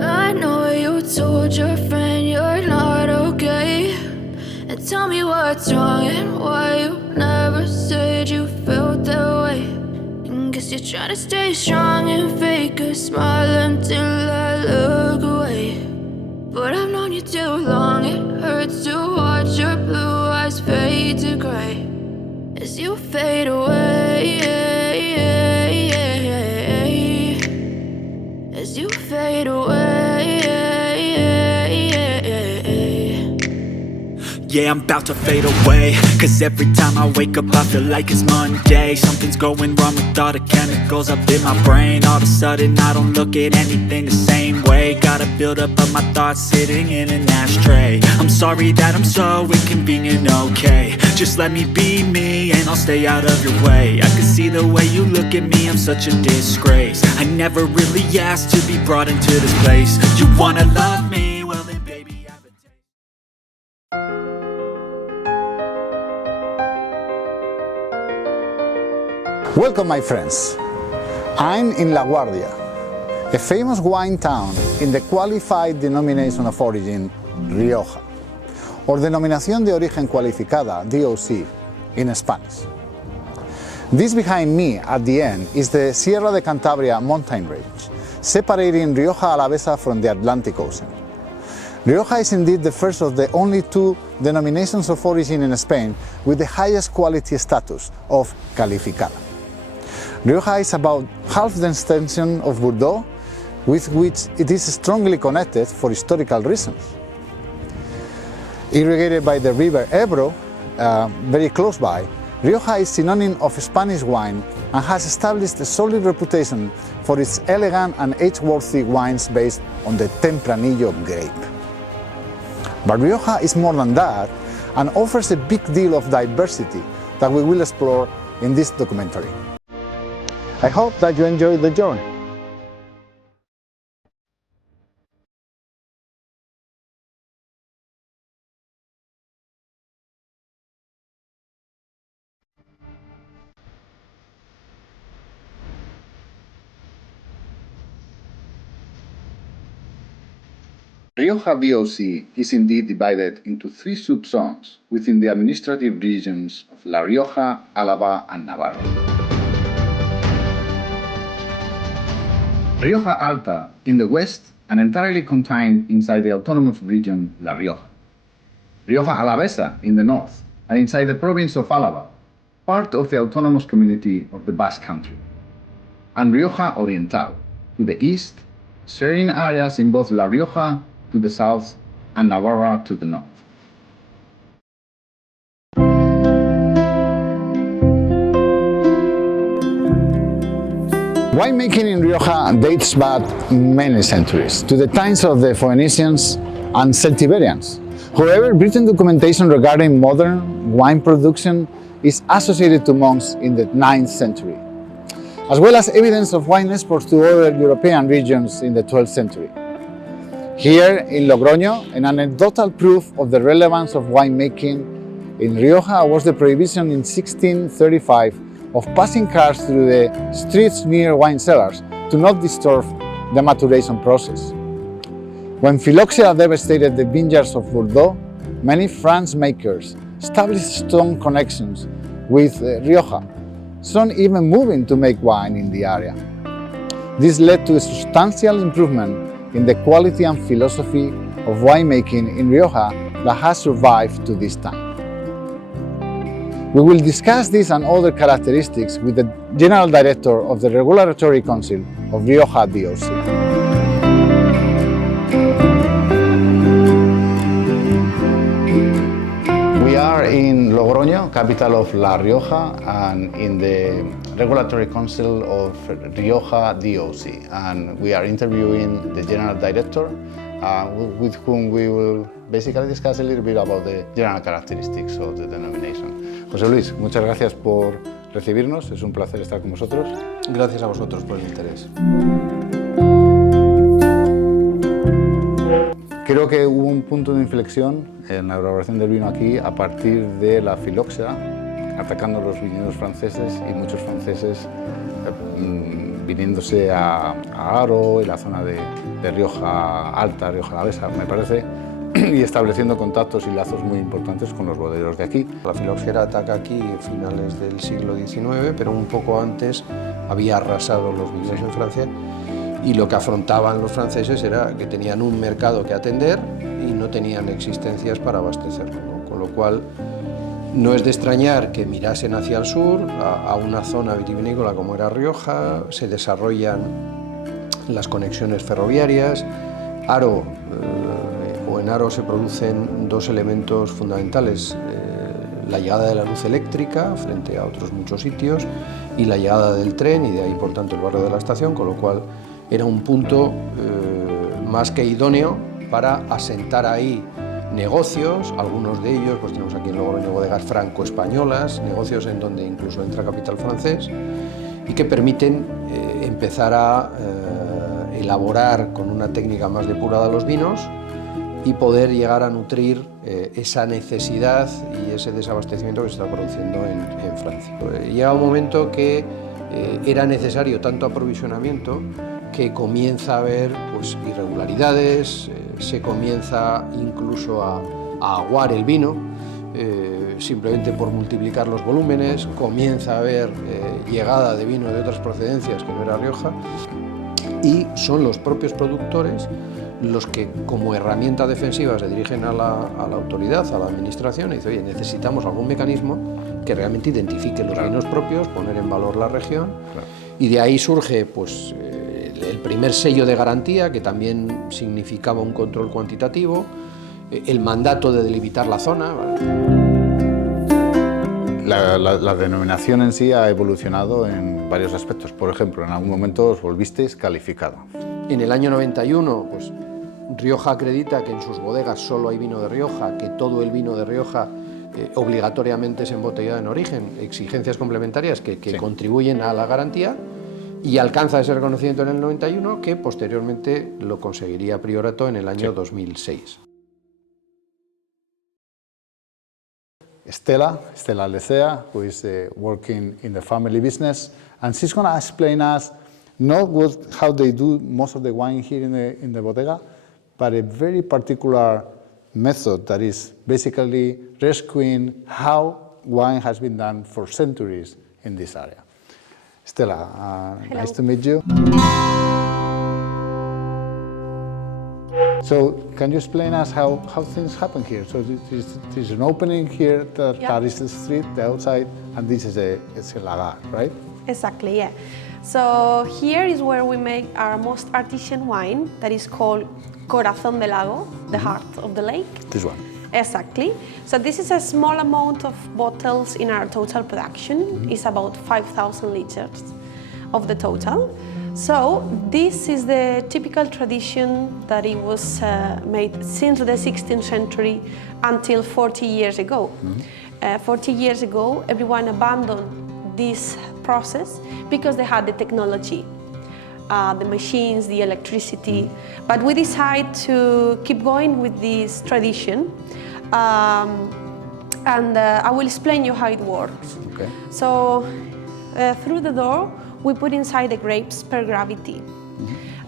I know you told your friend you're not okay, and tell me what's wrong and why you never said you felt that way. And guess you're trying to stay strong and fake a smile until I look away. But I've known you too long, it hurts to watch your blue eyes fade to gray as you fade away, as you fade away. Yeah, I'm about to fade away, cause every time I wake up I feel like it's Monday. Something's going wrong with all the chemicals up in my brain. All of a sudden I don't look at anything the same way. Got a buildup of my thoughts sitting in an ashtray. I'm sorry that I'm so inconvenient, okay. Just let me be me and I'll stay out of your way. I can see the way you look at me, I'm such a disgrace. I never really asked to be brought into this place. You wanna love me? Well then baby, have a taste. Welcome, my friends. I'm in La Guardia, a famous wine town in the qualified denomination of origin, Rioja, or Denominación de Origen Cualificada, DOC, in Spanish. This behind me at the end is the Sierra de Cantabria mountain range, separating Rioja Alavesa from the Atlantic Ocean. Rioja is indeed the first of the only two denominations of origin in Spain with the highest quality status of calificada. Rioja is about half the extension of Bordeaux, with which it is strongly connected for historical reasons. Irrigated by the river Ebro, very close by, Rioja is synonym of Spanish wine and has established a solid reputation for its elegant and age-worthy wines based on the Tempranillo grape. But Rioja is more than that and offers a big deal of diversity that we will explore in this documentary. I hope that you enjoyed the journey. Rioja DOC is indeed divided into three subzones within the administrative regions of La Rioja, Álava, and Navarra. Rioja Alta in the west and entirely contained inside the autonomous region La Rioja. Rioja Alavesa in the north and inside the province of Álava, part of the autonomous community of the Basque Country. And Rioja Oriental to the east, sharing areas in both La Rioja to the south and Navarra to the north. Winemaking in Rioja dates back many centuries, to the times of the Phoenicians and Celtiberians. However, written documentation regarding modern wine production is associated to monks in the 9th century, as well as evidence of wine exports to other European regions in the 12th century. Here in Logroño, an anecdotal proof of the relevance of winemaking in Rioja was the prohibition in 1635 of passing cars through the streets near wine cellars to not disturb the maturation process. When phylloxera devastated the vineyards of Bordeaux, many French makers established strong connections with Rioja, some even moving to make wine in the area. This led to a substantial improvement in the quality and philosophy of winemaking in Rioja that has survived to this time. We will discuss this and other characteristics with the General Director of the Regulatory Council of Rioja DOC. We are in Logroño, capital of La Rioja, and in the Regulatory Council of Rioja DOC. And we are interviewing the General Director, with whom we will basically discuss a little bit about the general characteristics of the denomination. José Luis, muchas gracias por recibirnos, es un placer estar con vosotros. Gracias a vosotros por el interés. Creo que hubo un punto de inflexión en la elaboración del vino aquí a partir de la filoxera, atacando los viñedos franceses y muchos franceses viniéndose a Haro y la zona de Rioja Alta, Rioja Alavesa, me parece, y estableciendo contactos y lazos muy importantes con los bodegueros de aquí. La filoxera ataca aquí a finales del siglo XIX, pero un poco antes había arrasado los viñedos en Francia, y lo que afrontaban los franceses era que tenían un mercado que atender y no tenían existencias para abastecerlo, ¿no? Con lo cual no es de extrañar que mirasen hacia el sur, a una zona vitivinícola como era Rioja, se desarrollan las conexiones ferroviarias. Haro, en Haro se producen dos elementos fundamentales, la llegada de la luz eléctrica frente a otros muchos sitios y la llegada del tren, y de ahí por tanto el barrio de la Estación, con lo cual era un punto más que idóneo para asentar ahí negocios, algunos de ellos, pues tenemos aquí en Logroño bodegas franco-españolas, negocios en donde incluso entra capital francés y que permiten empezar a elaborar con una técnica más depurada los vinos y poder llegar a nutrir esa necesidad y ese desabastecimiento que se está produciendo en Francia. Llega un momento que era necesario tanto aprovisionamiento que comienza a haber pues, irregularidades, se comienza incluso a aguar el vino, simplemente por multiplicar los volúmenes, comienza a haber llegada de vino de otras procedencias que no era Rioja, y son los propios productores los que como herramienta defensiva se dirigen a la autoridad, a la administración, y dicen, oye, necesitamos algún mecanismo que realmente identifique los vinos propios, poner en valor la región, y de ahí surge pues, el primer sello de garantía, que también significaba un control cuantitativo, el mandato de delimitar la zona. La denominación en sí ha evolucionado en varios aspectos. Por ejemplo, en algún momento os volvisteis calificado. En el año 91, pues, Rioja acredita que en sus bodegas solo hay vino de Rioja, que todo el vino de Rioja obligatoriamente es embotellado en origen, exigencias complementarias que sí, contribuyen a la garantía, y alcanza ese reconocimiento en el 91, que posteriormente lo conseguiría Priorato en el año 2006. Stella Lecea, who is working in the family business, and she's going to explain us not how they do most of the wine here in the bodega, but a very particular method that is basically rescuing how wine has been done for centuries in this area. Stella, nice to meet you. So, can you explain us how things happen here? So, there's an opening here, that is the street, the outside, and this is a lagar, right? Exactly, yeah. So, here is where we make our most artisan wine, that is called Corazón del Lago, the heart of the lake. This one. Exactly. So this is a small amount of bottles in our total production. It's about 5,000 liters of the total. So this is the typical tradition that it was made since the 16th century until 40 years ago. 40 years ago, everyone abandoned this process because they had the technology. The machines, the electricity, but we decided to keep going with this tradition, and I will explain you how it works. Okay. So, through the door, we put inside the grapes per gravity.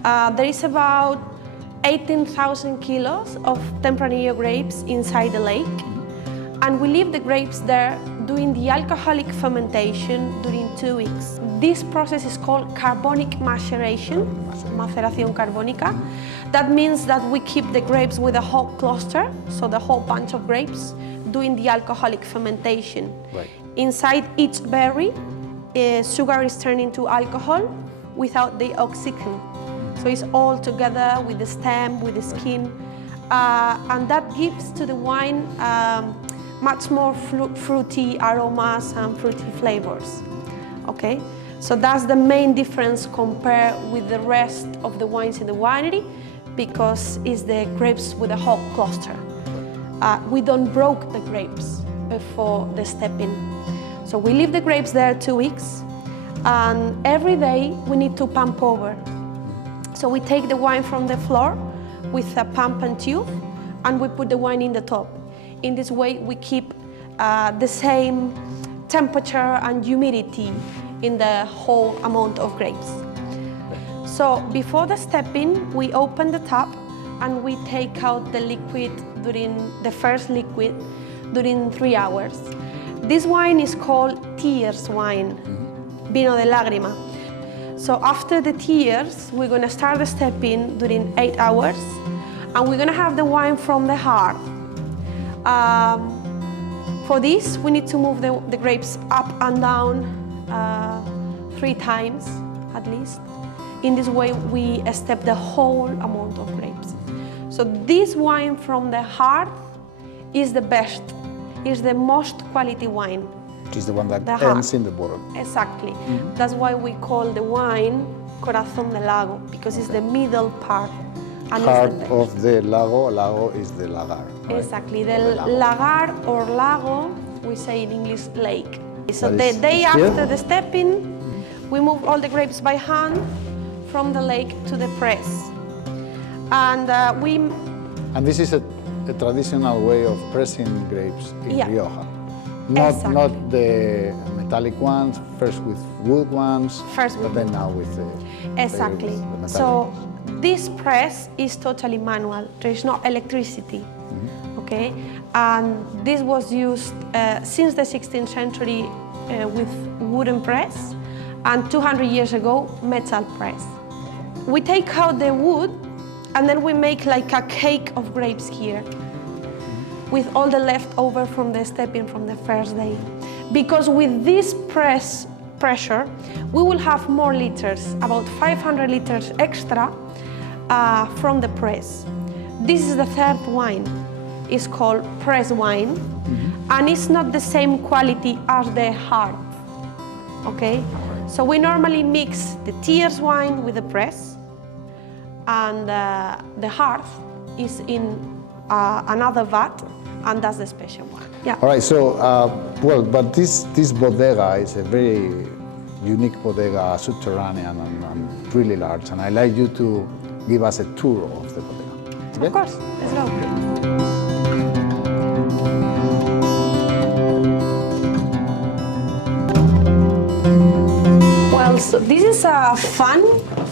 There is about 18,000 kilos of Tempranillo grapes inside the lake, and we leave the grapes there doing the alcoholic fermentation during 2 weeks. This process is called carbonic maceration, maceración carbónica. That means that we keep the grapes with a whole cluster, so the whole bunch of grapes, doing the alcoholic fermentation. Right. Inside each berry, sugar is turned into alcohol without the oxygen. So it's all together with the stem, with the skin, and that gives to the wine much more fruity aromas and fruity flavors. Okay, so that's the main difference compared with the rest of the wines in the winery, because it's the grapes with a whole cluster. We don't broke the grapes before the stepping. So we leave the grapes there 2 weeks, and every day we need to pump over. So we take the wine from the floor with a pump and tube, and we put the wine in the top. In this way, we keep the same temperature and humidity in the whole amount of grapes. So before the stepping, we open the tap and we take out the liquid during the first liquid during 3 hours. This wine is called tears wine, vino de lágrima. So after the tears, we're gonna start the stepping during 8 hours, and we're gonna have the wine from the heart. For this, we need to move the grapes up and down 3 times at least. In this way, we step the whole amount of grapes. So this wine from the heart is the best, is the most quality wine. Which is the one that The heart. ends in the bottle. Exactly. That's why we call the wine Corazón del Lago, because it's the middle part. And Heart it's the best. of the lago, lago is the lagar. Right? Exactly. The Of the lago. lagar or lago, we say in English lake. So That the is day here? after the stepping, we move all the grapes by hand from the lake to the press. And And this is a traditional way of pressing grapes in Yeah. Rioja. Exactly. Not the metallic ones, first with wood ones, First but with then wood. now with the Exactly. the metallic So ones. this press is totally manual. There is no electricity. Okay, and this was used since the 16th century with wooden press, and 200 years ago metal press. We take out the wood, and then we make like a cake of grapes here, with all the leftover from the stepping from the first day. Because with this pressure, we will have more liters, about 500 liters extra from the press. This is the third wine. It's called press wine, and it's not the same quality as the heart, okay? So we normally mix the tears wine with the press, and the heart is in another vat, and that's the special one. Yeah. All right, so, but this bodega is a very unique bodega, subterranean and really large, and I'd like you to give us a tour of the bodega. Okay? Of course, let's go. Well, so this is a fan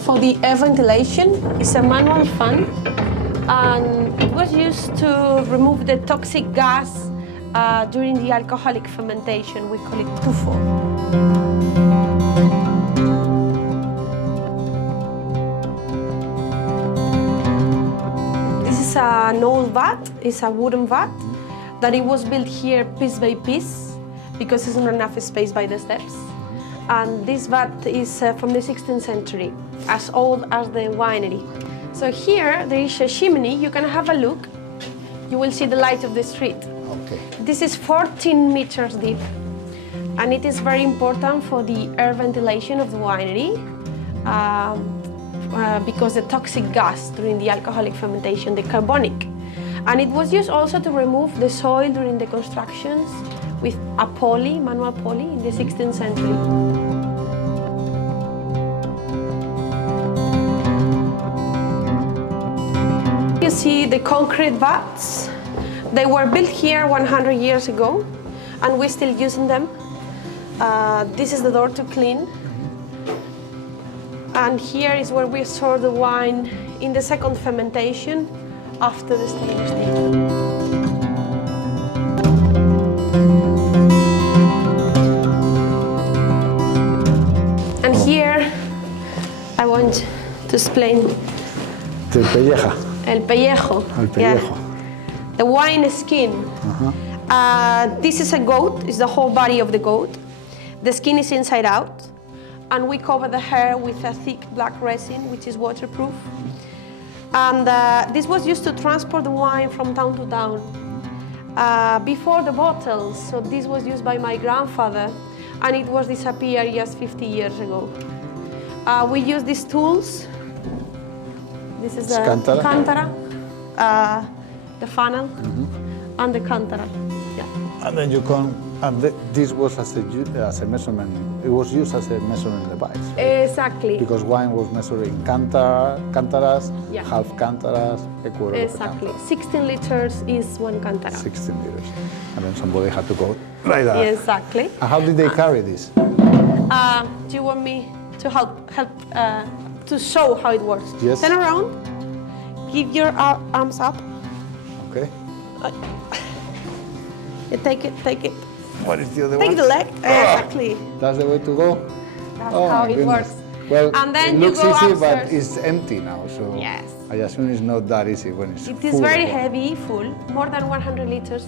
for the air ventilation. It's a manual fan, and it was used to remove the toxic gas during the alcoholic fermentation. We call it tufo. This is an old vat. It's a wooden vat that it was built here piece by piece because there's not enough space by the steps. And this vat is from the 16th century, as old as the winery. So here there is a chimney. You can have a look. You will see the light of the street. Okay. This is 14 meters deep, and it is very important for the air ventilation of the winery because the toxic gas during the alcoholic fermentation, the carbonic. And it was used also to remove the soil during the constructions with a pulley, manual pulley, in the 16th century. You see the concrete vats. They were built here 100 years ago, and we're still using them. This is the door to clean. And here is where we store the wine in the second fermentation after the stainless steel. And here I want to explain The pelleja. el pellejo. El pellejo. The wine skin. This is a goat, it's the whole body of the goat. The skin is inside out, and we cover the hair with a thick black resin, which is waterproof. And this was used to transport the wine from town to town. Before the bottles, so this was used by my grandfather, and it was disappeared just 50 years ago. We use these tools. This is the Cántara. cántara, the funnel, and the cántara. Yeah. And then you can And this was as a measurement, it was used as a measuring device, right? Exactly. Because wine was measured in cantaras, Yeah. half cantaras, a quarter Exactly. of a 16 liters is 1 cantara. cantar, 16 liters. And then somebody had to go like that. Exactly. And how did they carry this? Do you want me to help to show how it works? Yes. Turn around. Give your arms up. Okay. Take it. What is the other Take one? the leg. Exactly. That's the way to go? That's Oh, how my it goodness. works. Well, And then it you looks go easy, upstairs. but it's empty now, so Yes. I assume it's not that easy when it's It is full very of wine. heavy, full, more than 100 liters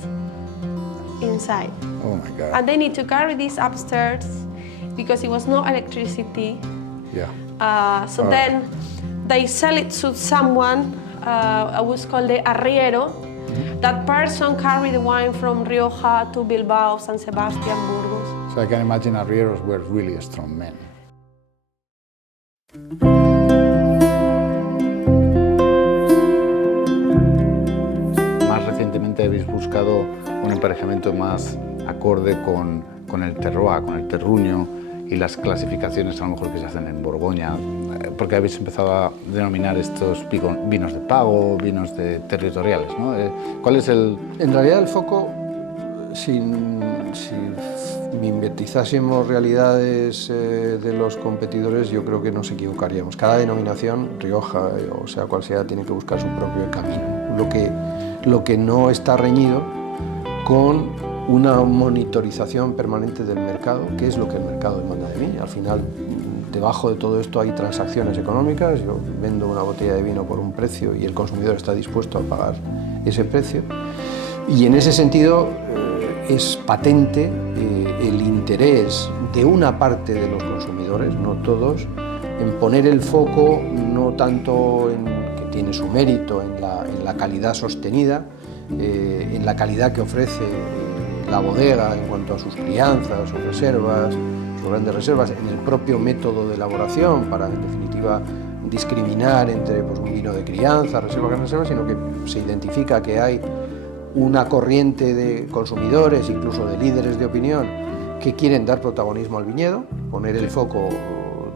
inside. Oh my God. And they need to carry this upstairs because it was no electricity. Yeah. So All then they sell it to someone, who's called the arriero. That person carried the wine from Rioja to Bilbao, San Sebastian, Burgos. So I can imagine arrieros were really strong men. Más recientemente habéis buscado un emparejamiento más acorde con el terroir, con el terruño y las clasificaciones a lo mejor que se hacen en Borgoña, porque habéis empezado a denominar estos vinos de pago, vinos territoriales, ¿no? ¿Cuál es el...? En realidad el foco, si mimetizásemos realidades de los competidores, yo creo que nos equivocaríamos. Cada denominación, Rioja o sea cual sea, tiene que buscar su propio camino. Lo que no está reñido con una monitorización permanente del mercado, que es lo que el mercado demanda de mí. Al final, debajo de todo esto hay transacciones económicas. Yo vendo una botella de vino por un precio y el consumidor está dispuesto a pagar ese precio. Y en ese sentido es patente el interés de una parte de los consumidores, no todos, en poner el foco no tanto en que tiene su mérito en la calidad sostenida, en la calidad que ofrece la bodega en cuanto a sus crianzas, sus reservas, sus grandes reservas, en el propio método de elaboración para, en definitiva, discriminar entre un vino de crianza, reserva, sino que se identifica que hay una corriente de consumidores, incluso de líderes de opinión, que quieren dar protagonismo al viñedo, poner el foco,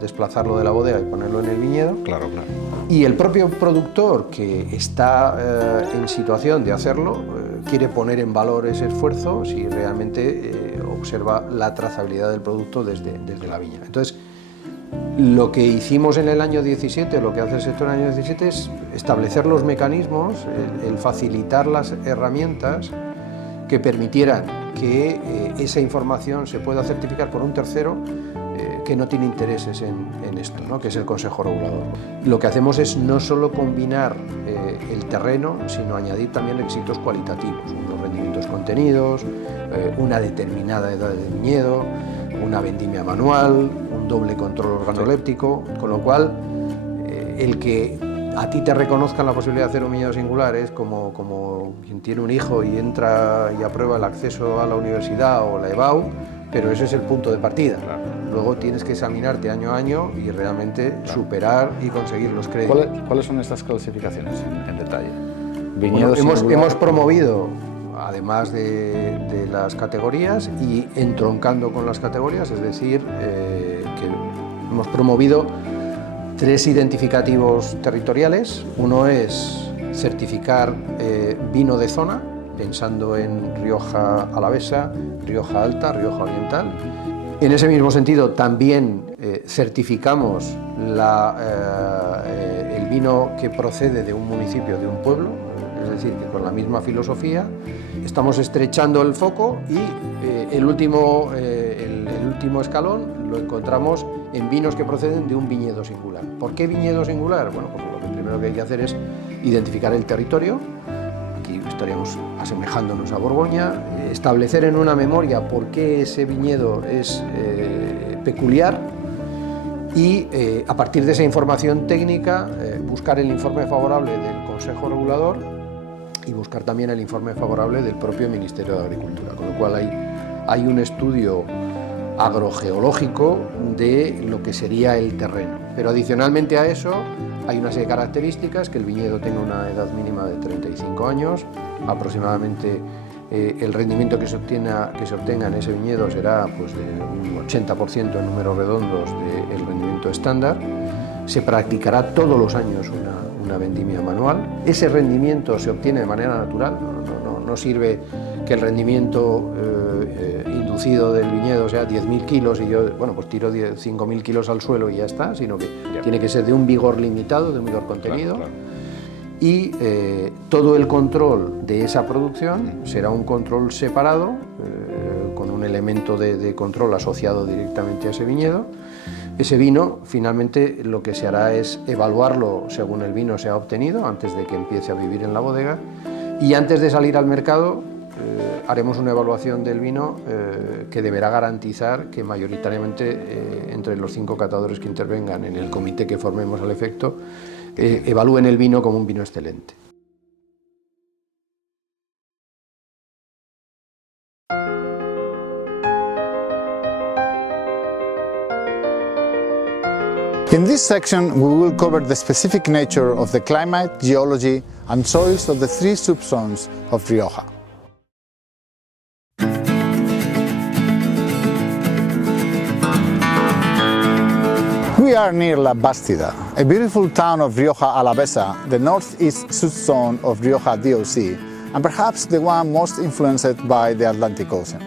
desplazarlo de la bodega y ponerlo en el viñedo. Claro, claro. Y el propio productor que está en situación de hacerlo quiere poner en valor ese esfuerzo si realmente observa la trazabilidad del producto desde la viña. Entonces, lo que hicimos en el año 17, lo que hace el sector en el año 17 es establecer los mecanismos, el facilitar las herramientas que permitieran que esa información se pueda certificar por un tercero que no tiene intereses en esto, ¿no? Que es el Consejo Regulador. Lo que hacemos es no solo combinar el terreno, sino añadir también requisitos cualitativos, unos rendimientos contenidos, una determinada edad de viñedo, una vendimia manual, un doble control organoléptico, con lo cual el que a ti te reconozcan la posibilidad de hacer un viñedo singular es como quien tiene un hijo y entra y aprueba el acceso a la universidad o la EBAU, pero ese es el punto de partida. Luego tienes que examinarte año a año y realmente superar y conseguir los créditos. ¿Cuáles son estas clasificaciones en detalle? Bueno, hemos promovido, además de las categorías y entroncando con las categorías, es decir, que hemos promovido 3 identificativos territoriales. Uno es certificar vino de zona, pensando en Rioja Alavesa, Rioja Alta, Rioja Oriental. En ese mismo sentido, también certificamos el vino que procede de un municipio, de un pueblo, es decir, que con la misma filosofía estamos estrechando el foco y el último escalón lo encontramos en vinos que proceden de un viñedo singular. ¿Por qué viñedo singular? Bueno, pues lo primero que hay que hacer es identificar el territorio. Aquí estaríamos asemejándonos a Borgoña, establecer en una memoria por qué ese viñedo es peculiar y a partir de esa información técnica buscar el informe favorable del Consejo Regulador y buscar también el informe favorable del propio Ministerio de Agricultura, con lo cual hay un estudio agrogeológico de lo que sería el terreno. Pero adicionalmente a eso hay una serie de características, que el viñedo tenga una edad mínima de 35 años, aproximadamente el rendimiento que se obtenga en ese viñedo será pues, de un 80% en números redondos del rendimiento estándar. Se practicará todos los años una vendimia manual. Ese rendimiento se obtiene de manera natural, no sirve que el rendimiento inducido del viñedo sea 10.000 kilos y yo pues tiro 5.000 kilos al suelo y ya está, sino que tiene que ser de un vigor limitado, de un vigor contenido. Claro. Y todo el control de esa producción será un control separado, con un elemento de control asociado directamente a ese viñedo. Ese vino, finalmente, lo que se hará es evaluarlo según el vino se ha obtenido, antes de que empiece a vivir en la bodega, y antes de salir al mercado haremos una evaluación del vino que deberá garantizar que mayoritariamente entre los 5 catadores que intervengan en el comité que formemos al efecto, evalúen el vino como un vino excelente. In this section, we will cover the specific nature of the climate, geology, and soils of the 3 subzones of Rioja. We are near La Bastida, a beautiful town of Rioja Alavesa, the northeast subzone of Rioja DOC, and perhaps the one most influenced by the Atlantic Ocean.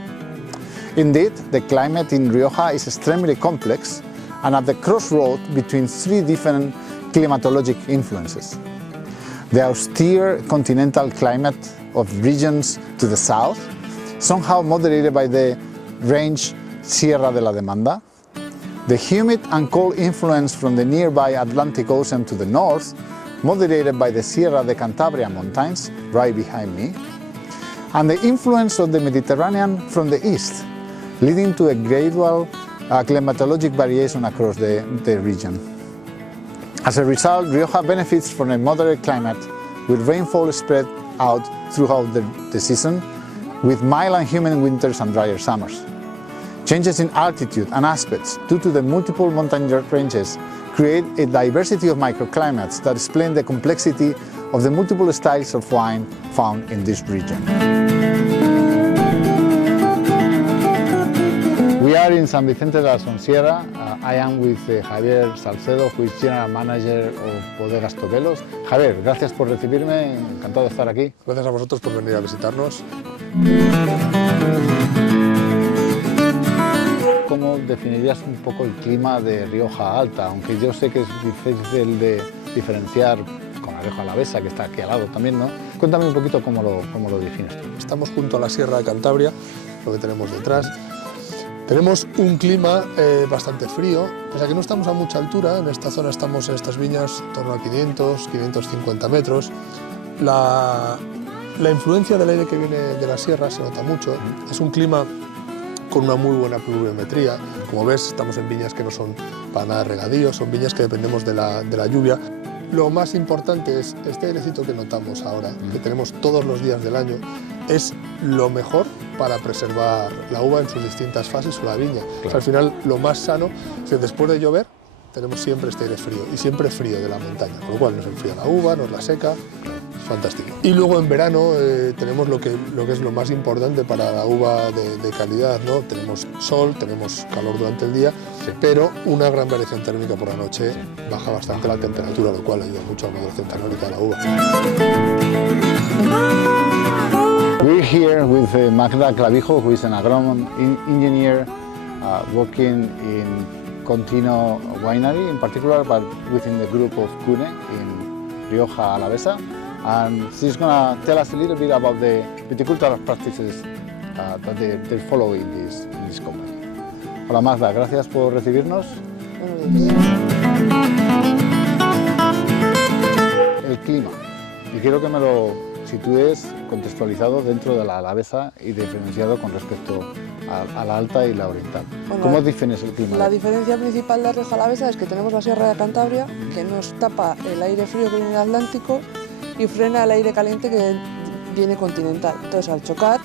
Indeed, the climate in Rioja is extremely complex and at the crossroad between 3 different climatologic influences. The austere continental climate of regions to the south, somehow moderated by the range Sierra de la Demanda, the humid and cold influence from the nearby Atlantic Ocean to the north, moderated by the Sierra de Cantabria mountains, right behind me, and the influence of the Mediterranean from the east, leading to a gradual climatologic variation across the region. As a result, Rioja benefits from a moderate climate with rainfall spread out throughout the season, with mild and humid winters and drier summers. Changes in altitude and aspects due to the multiple mountain ranges create a diversity of microclimates that explain the complexity of the multiple styles of wine found in this region. We are in San Vicente de la Sonsierra. I am with Javier Salcedo, who is General Manager of Bodegas Tobelos. Javier, gracias por recibirme, encantado de estar aquí. Gracias a vosotros por venir a visitarnos. ¿Cómo definirías un poco el clima de Rioja Alta? Aunque yo sé que es difícil de diferenciar con la Rioja Alavesa, que está aquí al lado también, ¿no? Cuéntame un poquito cómo lo defines tú. Estamos junto a la Sierra de Cantabria, lo que tenemos detrás. Tenemos un clima bastante frío, pese a que no estamos a mucha altura. En esta zona estamos en estas viñas en torno a 500, 550 metros. La influencia del aire que viene de la sierra se nota mucho. Es un clima con una muy buena pluviometría. Como ves, estamos en viñas que no son para nada regadíos, son viñas que dependemos de la lluvia. Lo más importante es este airecito que notamos ahora, que tenemos todos los días del año, es lo mejor para preservar la uva en sus distintas fases o la viña. Claro. O sea, al final, lo más sano es que después de llover tenemos siempre este aire frío, y siempre frío de la montaña, con lo cual nos enfría la uva, nos la seca, es fantástico. Y luego en verano tenemos lo que es lo más importante para la uva de calidad, ¿no? Tenemos sol, tenemos calor durante el día, sí, pero una gran variación térmica por la noche, sí, baja bastante la temperatura, lo cual ayuda mucho a la maduración térmica de la uva. We're here with Magda Clavijo, who is an agronomy engineer working in Contino Winery in particular, but within the group of Cune in Rioja Alavesa. And she's going to tell us a little bit about the viticultural practices that they follow in this company. Hola Magda, gracias por recibirnos. El clima, y quiero que me lo sitúes contextualizado dentro de la Alavesa y diferenciado con respecto a la alta y la oriental. Bueno, ¿cómo defines el clima? La diferencia principal de Rioja Alavesa es que tenemos la Sierra de Cantabria, que nos tapa el aire frío que viene del Atlántico y frena el aire caliente que viene continental. Entonces, al chocar,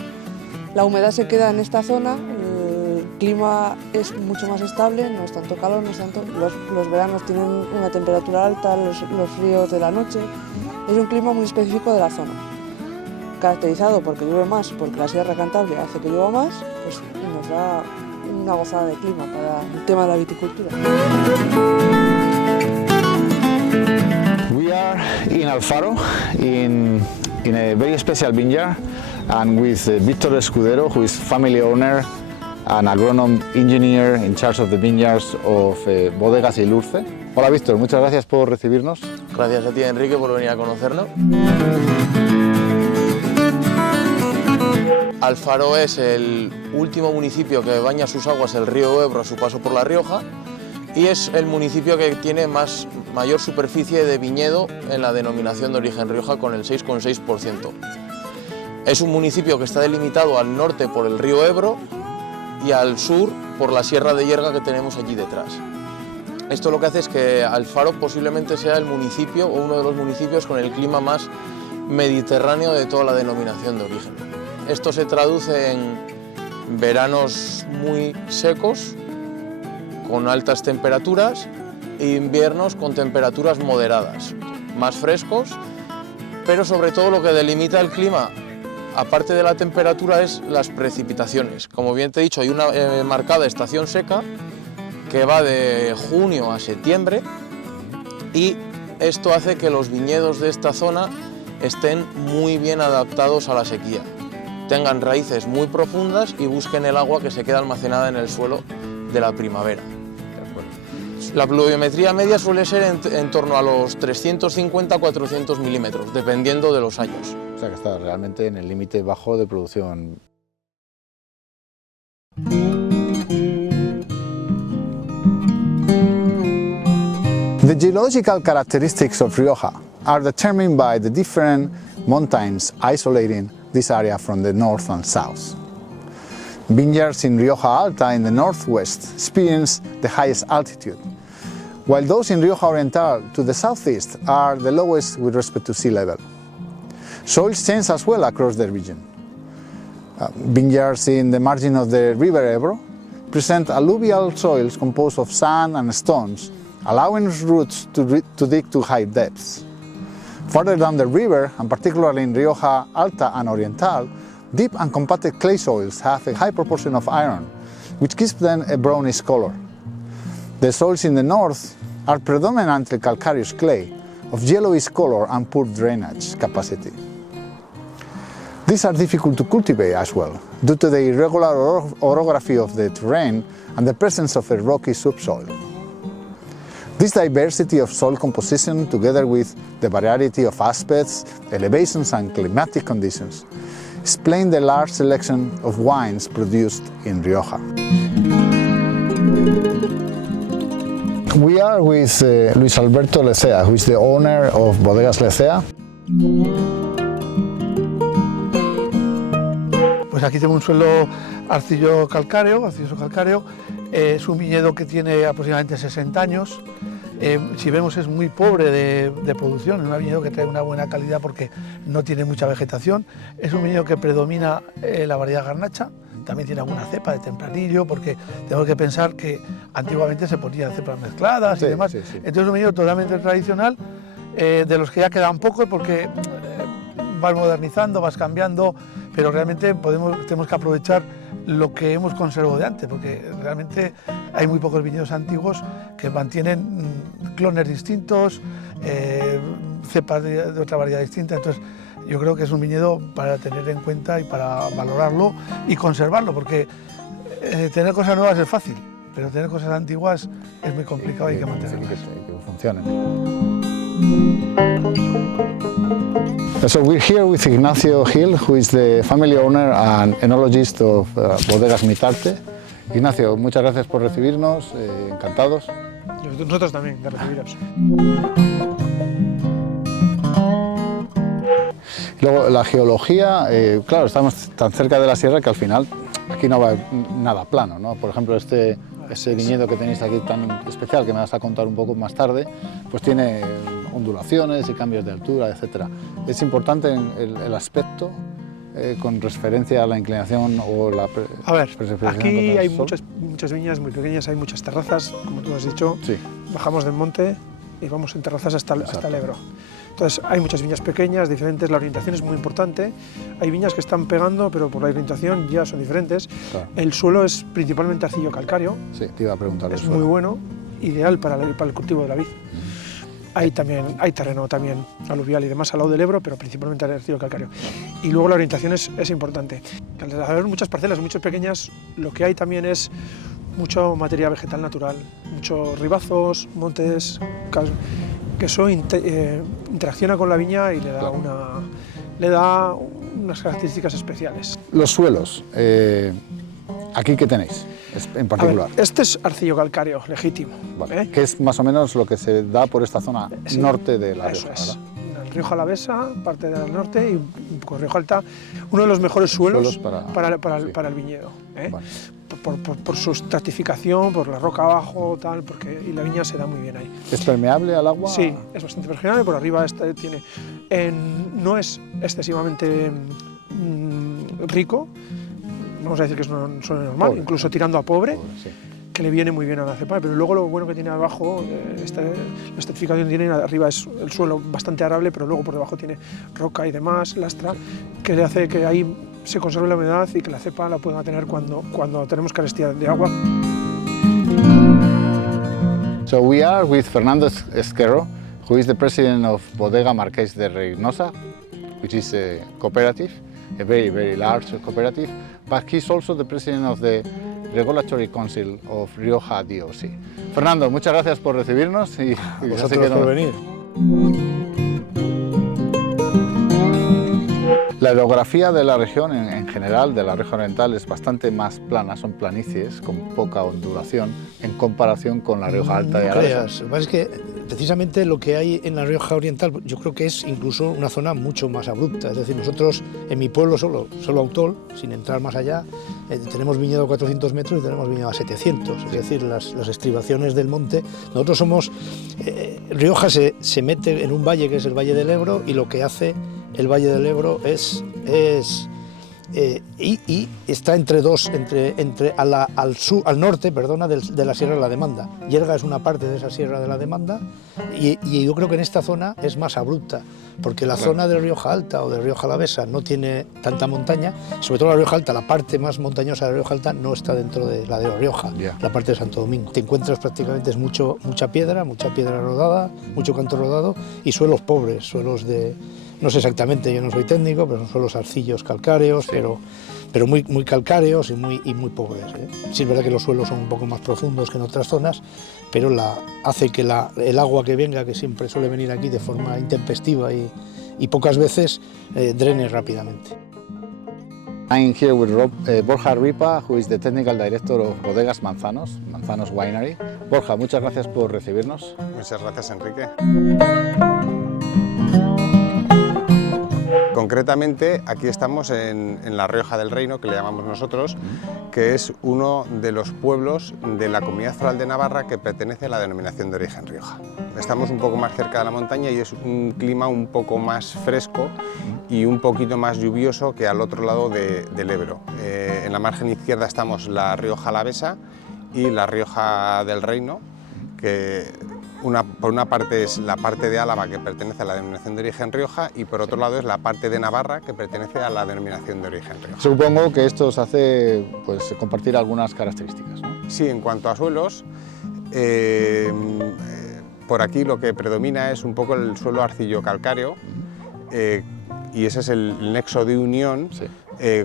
la humedad se queda en esta zona, el clima es mucho más estable, no es tanto calor, no es tanto... Los veranos tienen una temperatura alta, los fríos de la noche. Es un clima muy específico de la zona. caracterizado porque llueve más, porque la Sierra Cantabria hace que llueva más, pues nos da una gozada de clima para el tema de la viticultura. We are in Alfaro in a very special vineyard and with Víctor Escudero, who is family owner and agronome engineer in charge of the vineyards of Bodegas Ilurce. Hola Víctor, muchas gracias por recibirnos. Gracias a ti, Enrique, por venir a conocernos. Alfaro es el último municipio que baña sus aguas el río Ebro a su paso por La Rioja y es el municipio que tiene mayor superficie de viñedo en la denominación de origen Rioja, con el 6,6%. Es un municipio que está delimitado al norte por el río Ebro y al sur por la Sierra de Yerga que tenemos allí detrás. Esto lo que hace es que Alfaro posiblemente sea el municipio o uno de los municipios con el clima más mediterráneo de toda la denominación de origen. Esto se traduce en veranos muy secos, con altas temperaturas, e inviernos con temperaturas moderadas, más frescos, pero sobre todo lo que delimita el clima, aparte de la temperatura, es las precipitaciones. Como bien te he dicho, hay una marcada estación seca que va de junio a septiembre y esto hace que los viñedos de esta zona estén muy bien adaptados a la sequía, tengan raíces muy profundas y busquen el agua que se queda almacenada en el suelo de la primavera. La pluviometría media suele ser en torno a los 350-400 milímetros, dependiendo de los años. O sea que está realmente en el límite bajo de producción. The geological characteristics of Rioja are determined by the different mountains isolating this area from the north and south. Vineyards in Rioja Alta in the northwest experience the highest altitude, while those in Rioja Oriental to the southeast are the lowest with respect to sea level. Soils change as well across the region. Vineyards in the margin of the river Ebro present alluvial soils composed of sand and stones, allowing roots to dig to high depths. Further down the river, and particularly in Rioja Alta and Oriental, deep and compacted clay soils have a high proportion of iron, which gives them a brownish color. The soils in the north are predominantly calcareous clay, of yellowish color and poor drainage capacity. These are difficult to cultivate as well, due to the irregular orography of the terrain and the presence of a rocky subsoil. This diversity of soil composition, together with the variety of aspects, elevations and climatic conditions, explain the large selection of wines produced in Rioja. We are with Luis Alberto Lecea, who is the owner of Bodegas Lecea. Pues aquí tengo un suelo arcilloso calcáreo. Es un viñedo que tiene aproximadamente 60 años. Si vemos, es muy pobre de producción, es un viñedo que trae una buena calidad porque no tiene mucha vegetación. Es un viñedo que predomina la variedad garnacha, también tiene alguna cepa de tempranillo, porque tenemos que pensar que antiguamente se ponían cepas mezcladas y demás. Entonces es un viñedo totalmente tradicional, de los que ya quedan pocos porque vas modernizando, vas cambiando, pero realmente tenemos que aprovechar lo que hemos conservado de antes, porque realmente hay muy pocos viñedos antiguos que mantienen clones distintos, cepas de otra variedad distinta. Entonces yo creo que es un viñedo para tener en cuenta y para valorarlo y conservarlo, porque tener cosas nuevas es fácil, pero tener cosas antiguas es muy complicado y hay que mantenerlas. Que funcionen. So we're here with Ignacio Gil, who is the family owner and enologist of Bodegas Mitarte. Ignacio, muchas gracias por recibirnos, encantados. Nosotros también, de recibiros. Luego, la geología, claro, estamos tan cerca de la sierra que al final aquí no va nada plano, ¿no? Por ejemplo, ese viñedo que tenéis aquí tan especial, que me vas a contar un poco más tarde, pues tiene ondulaciones y cambios de altura, etc. Es importante el aspecto con referencia a la inclinación o la... A ver, aquí hay muchas viñas muy pequeñas, hay muchas terrazas, como tú has dicho. Sí. Bajamos del monte y vamos en terrazas hasta el Ebro. Entonces hay muchas viñas pequeñas, diferentes, la orientación es muy importante. Hay viñas que están pegando, pero por la orientación ya son diferentes. Claro. El suelo es principalmente arcillo calcáreo. Sí, te iba a preguntar Es eso. muy bueno, ideal para el cultivo de la vid. Hay terreno también aluvial y demás al lado del Ebro, pero principalmente arcillo calcáreo. Y luego la orientación es importante. Al haber muchas parcelas, muchas pequeñas, lo que hay también es mucho materia vegetal natural, muchos ribazos, montes, que eso interacciona con la viña y le da unas características especiales. Los suelos, ¿aquí qué tenéis en particular? A ver, este es arcillo calcáreo legítimo. Vale. Que es más o menos lo que se da por esta zona norte de La Rioja, eso es. ¿verdad? Rioja Alavesa, parte del norte y un poco Rioja Alta, uno de los mejores suelos para el viñedo. Vale. Por su estratificación, por la roca abajo, y la viña se da muy bien ahí. ¿Es permeable al agua? Sí, es bastante permeable, por arriba no es excesivamente rico, vamos a decir que es un suelo normal, pobre, incluso tirando a pobre sí. Que le viene muy bien a la cepa, pero luego lo bueno que tiene abajo, la estratificación tiene arriba es el suelo bastante arable, pero luego por debajo tiene roca y demás, lastra, que le hace que ahí se conserve la humedad y que la cepa la pueda tener cuando tenemos carestía de agua. So we are with Fernando Esquerro, who is the president of Bodega Marqués de Reynosa, which is a cooperative, a very, very large cooperative, but he's also the president of the Regulatory Council of Rioja DOC. Fernando, muchas gracias por recibirnos y vosotros por venir. La orografía de la región en general, de la región oriental, es bastante más plana, son planicies con poca ondulación en comparación con la Rioja Alta y Alavesa. Lo que pasa es que precisamente lo que hay en la Rioja Oriental yo creo que es incluso una zona mucho más abrupta, es decir, nosotros en mi pueblo solo Autol, sin entrar más allá, tenemos viñedo a 400 metros y tenemos viñedo a 700, es decir, las estribaciones del monte. Nosotros somos, Rioja se mete en un valle que es el Valle del Ebro y lo que hace el Valle del Ebro y está al norte, de la Sierra de la Demanda. Yerga es una parte de esa Sierra de la Demanda y yo creo que en esta zona es más abrupta, porque la zona de Rioja Alta o de Rioja Alavesa no tiene tanta montaña, sobre todo la Rioja Alta, la parte más montañosa de Rioja Alta no está dentro de la de La Rioja, la parte de Santo Domingo. Te encuentras prácticamente mucha piedra rodada, mucho canto rodado y suelos pobres, suelos de... No sé exactamente, yo no soy técnico, pero son suelos arcillos calcáreos, sí. pero muy calcáreos y muy pobres. Sí es verdad que los suelos son un poco más profundos que en otras zonas, pero hace que el agua que venga, que siempre suele venir aquí de forma intempestiva y pocas veces, drene rápidamente. I'm here with Borja Ripa, who is the technical director of Bodegas Manzanos Winery. Borja, muchas gracias por recibirnos. Muchas gracias, Enrique. Concretamente, aquí estamos en La Rioja del Reino, que le llamamos nosotros, que es uno de los pueblos de la Comunidad Foral de Navarra que pertenece a la denominación de origen Rioja. Estamos un poco más cerca de la montaña y es un clima un poco más fresco y un poquito más lluvioso que al otro lado del Ebro. En la margen izquierda estamos la Rioja Alavesa y la Rioja del Reino, que por una parte es la parte de Álava, que pertenece a la denominación de origen Rioja, y por otro lado es la parte de Navarra, que pertenece a la denominación de origen Rioja. Supongo que esto os hace compartir algunas características, ¿no? Sí, en cuanto a suelos, por aquí lo que predomina es un poco el suelo arcillo calcáreo, y ese es el nexo de unión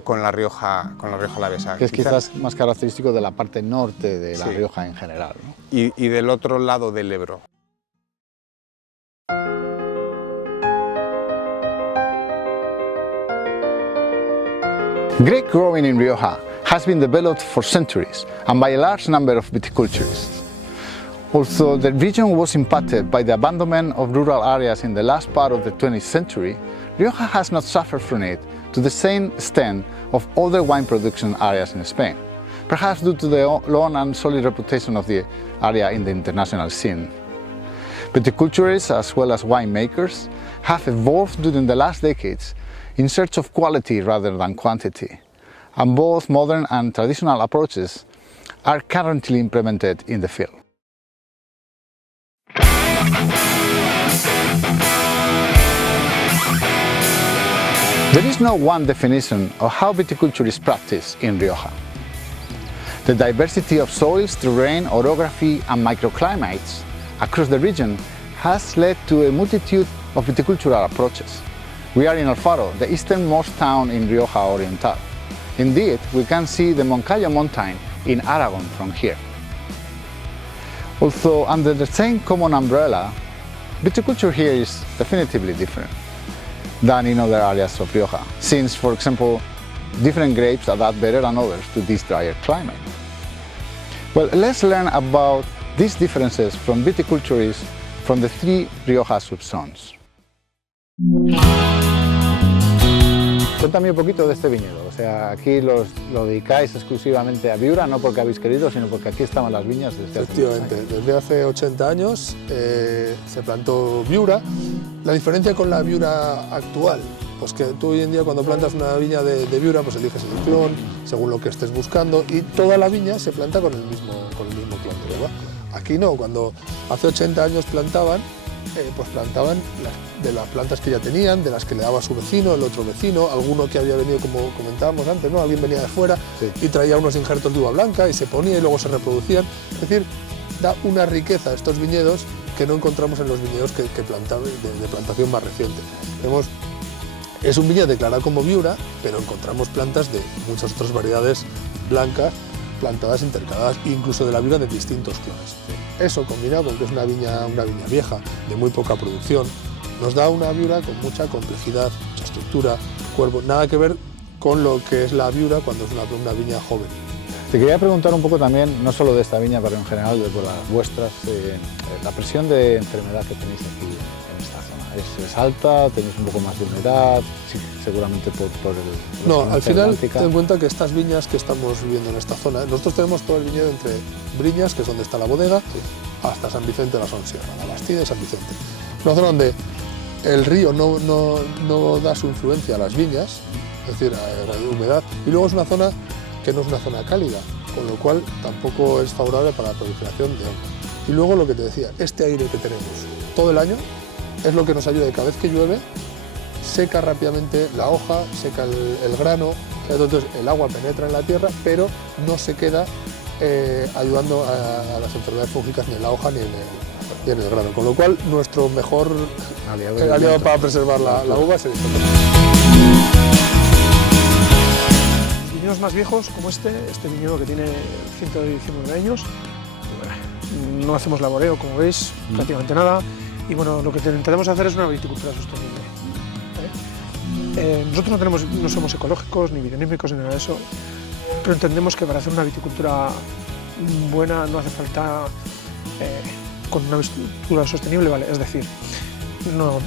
con la Rioja Alavesa. Que es quizás más característico de la parte norte de La Rioja en general, ¿no? Y del otro lado del Ebro. Grape growing in Rioja has been developed for centuries and by a large number of viticulturists. Although the region was impacted by the abandonment of rural areas in the last part of the 20th century, Rioja has not suffered from it to the same extent of other wine production areas in Spain, perhaps due to the long and solid reputation of the area in the international scene. Viticulturists, as well as winemakers, have evolved during the last decades in search of quality rather than quantity, and both modern and traditional approaches are currently implemented in the field. There is no one definition of how viticulture is practiced in Rioja. The diversity of soils, terrain, orography and microclimates across the region has led to a multitude of viticultural approaches. We are in Alfaro, the easternmost town in Rioja Oriental. Indeed, we can see the Moncayo mountain in Aragon from here. Although under the same common umbrella, viticulture here is definitively different than in other areas of Rioja, since, for example, different grapes adapt better than others to this drier climate. Well, let's learn about these differences from viticulturists from the 3 Rioja subzones. Cuéntame un poquito de este viñedo, o sea, aquí lo dedicáis exclusivamente a Viura, no porque habéis querido, sino porque aquí estaban las viñas desde hace Efectivamente, desde hace 80 años se plantó Viura. La diferencia con la Viura actual, pues que tú hoy en día cuando plantas una viña de Viura, pues eliges el clon, según lo que estés buscando, y toda la viña se planta con el mismo clon de uva. Aquí no, cuando hace 80 años plantaban, pues plantaban de las plantas que ya tenían, de las que le daba su vecino, el otro vecino, alguno que había venido, como comentábamos antes, ¿no? Alguien venía de fuera y traía unos injertos de uva blanca y se ponía y luego se reproducían. Es decir, da una riqueza a estos viñedos que no encontramos en los viñedos que plantaban de plantación más reciente. Es un viñedo declarado como Viura, pero encontramos plantas de muchas otras variedades blancas plantadas intercaladas, incluso de la Viura de distintos clones. Eso combinado con que es una viña vieja, de muy poca producción, nos da una Viura con mucha complejidad, mucha estructura, cuerpo, nada que ver con lo que es la Viura cuando es una viña joven. Te quería preguntar un poco también, no solo de esta viña, pero en general de las vuestras, la presión de enfermedad que tenéis aquí en esta zona. ¿Es alta? ¿Tenéis un poco más de humedad? Sí, seguramente por el... No, al final ten en cuenta que estas viñas que estamos viviendo en esta zona, nosotros tenemos todo el viñedo entre Briñas, que es donde está la bodega, hasta San Vicente de la Sonsierra, la Bastida y San Vicente. Una zona donde el río no da su influencia a las viñas, es decir, a la humedad, y luego es una zona que no es una zona cálida, con lo cual tampoco es favorable para la proliferación de hongos. Y luego lo que te decía, este aire que tenemos todo el año es lo que nos ayuda, de cada vez que llueve seca rápidamente la hoja, seca el grano, entonces el agua penetra en la tierra, pero no se queda ayudando a las enfermedades fúngicas ni en la hoja ni en el grano, con lo cual nuestro mejor aliado para preservar la uva es el Viñedos más viejos como este viñedo que tiene 119 años, no hacemos laboreo, como veis, prácticamente nada, y bueno, lo que intentamos hacer es una viticultura sostenible. Nosotros no somos ecológicos, ni biodinámicos, ni nada de eso, pero entendemos que para hacer una viticultura buena no hace falta con una viticultura sostenible, ¿vale? Es decir, no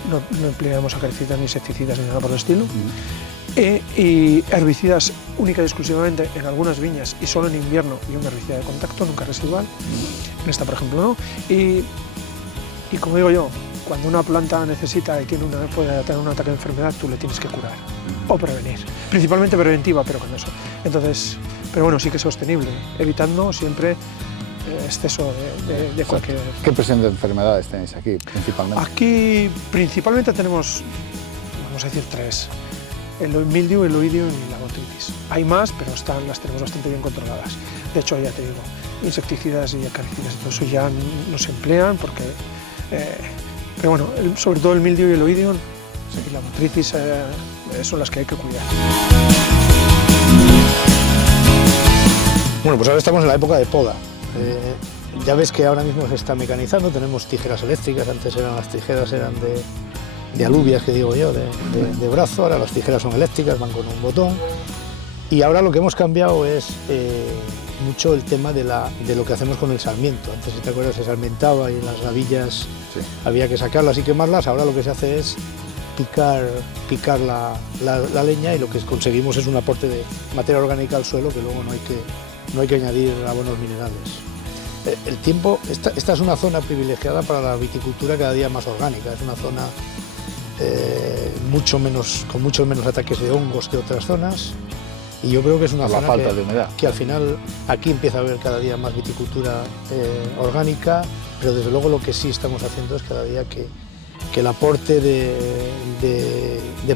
empleamos acaricidas ni insecticidas ni nada por el estilo, y herbicidas única y exclusivamente en algunas viñas y solo en invierno, y un herbicida de contacto, nunca residual, en esta por ejemplo no, y como digo yo, cuando una planta necesita y puede tener un ataque de enfermedad, tú le tienes que curar o prevenir, principalmente preventiva, pero con eso. Entonces, pero bueno, sí que es sostenible, evitando siempre exceso de cualquier... ¿Qué presión de enfermedades tenéis aquí, principalmente? Aquí principalmente tenemos, vamos a decir, 3. El mildiu, el oidium y la botrytis. Hay más, pero las tenemos bastante bien controladas. De hecho, ya te digo, insecticidas y acaricidas, todo eso ya no se emplean porque... pero bueno, sobre todo el mildiu y el oidium y la botrytis son las que hay que cuidar. Bueno, pues ahora estamos en la época de poda. Ya ves que ahora mismo se está mecanizando, tenemos tijeras eléctricas, antes las tijeras eran de alubias, que digo yo, de brazo, ahora las tijeras son eléctricas, van con un botón. Y ahora lo que hemos cambiado es mucho el tema de lo que hacemos con el sarmiento. Antes, si te acuerdas, se sarmentaba y las gavillas había que sacarlas y quemarlas. Ahora lo que se hace es picar la leña, y lo que conseguimos es un aporte de materia orgánica al suelo, que luego no hay que añadir abonos minerales. El tiempo, esta es una zona privilegiada para la viticultura cada día más orgánica, es una zona con mucho menos ataques de hongos que otras zonas, y yo creo que es una zona falta de humedad, que al final aquí empieza a haber cada día más viticultura orgánica, pero desde luego lo que sí estamos haciendo es cada día que que el aporte de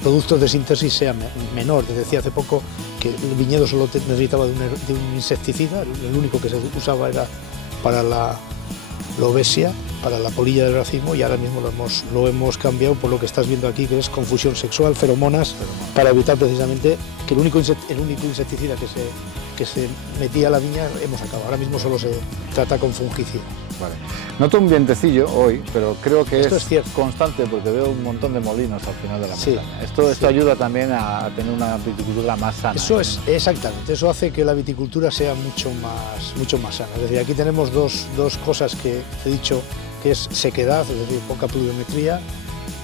productos de síntesis sea menor. Te decía hace poco que el viñedo solo necesitaba de un insecticida, el único que se usaba era para la lobesia, para la polilla del racimo, y ahora mismo lo hemos cambiado por lo que estás viendo aquí, que es confusión sexual, feromonas, para evitar precisamente que el único insecticida que se metía a la viña hemos acabado. Ahora mismo solo se trata con fungicida. Vale. Noto un vientecillo hoy, pero creo que Esto es es cierto. constante porque veo un montón de molinos al final de la Sí, montaña. Esto ayuda también a tener una viticultura más sana. Eso es, exactamente, eso hace que la viticultura sea mucho más sana. Es decir, aquí tenemos dos cosas que he dicho, que es sequedad, es decir, poca pluviometría,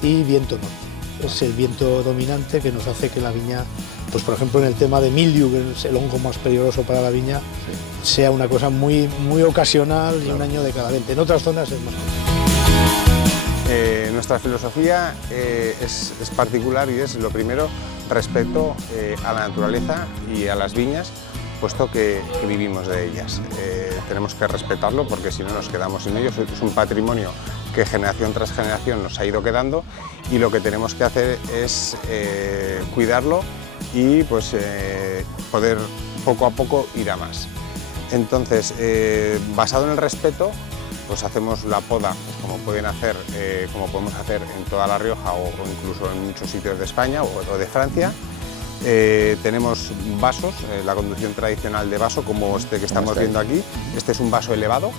y viento norte. Es el viento dominante que nos hace que la viña, pues por ejemplo en el tema de mildiu, que es el hongo más peligroso para la viña, sea una cosa muy ocasional y un año de cada 20. En otras zonas es más Nuestra filosofía es particular y es, lo primero, respeto a la naturaleza y a las viñas, puesto que vivimos de ellas. Tenemos que respetarlo porque si no nos quedamos sin ellos. Es un patrimonio que generación tras generación nos ha ido quedando y lo que tenemos que hacer es cuidarlo y pues, poder poco a poco ir a más. Entonces, basado en el respeto, pues hacemos la poda como podemos hacer en toda La Rioja o incluso en muchos sitios de España o de Francia. Tenemos vasos, la conducción tradicional de vaso, como este que estamos viendo aquí. Este es un vaso elevado.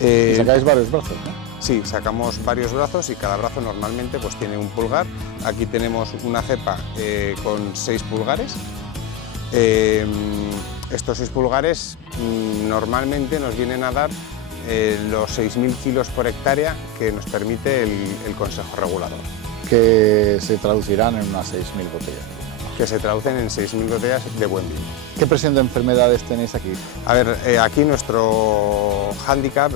Y sacáis varios brazos, ¿no? Sí, sacamos varios brazos y cada brazo normalmente pues, tiene un pulgar. Aquí tenemos una cepa con 6 pulgares. Estos 6 pulgares normalmente nos vienen a dar los 6.000 kilos por hectárea que nos permite el Consejo Regulador. Que se traducirán en unas 6.000 botellas. Que se traducen en 6.000 botellas de buen vino. ¿Qué presión de enfermedades tenéis aquí? A ver, aquí nuestro hándicap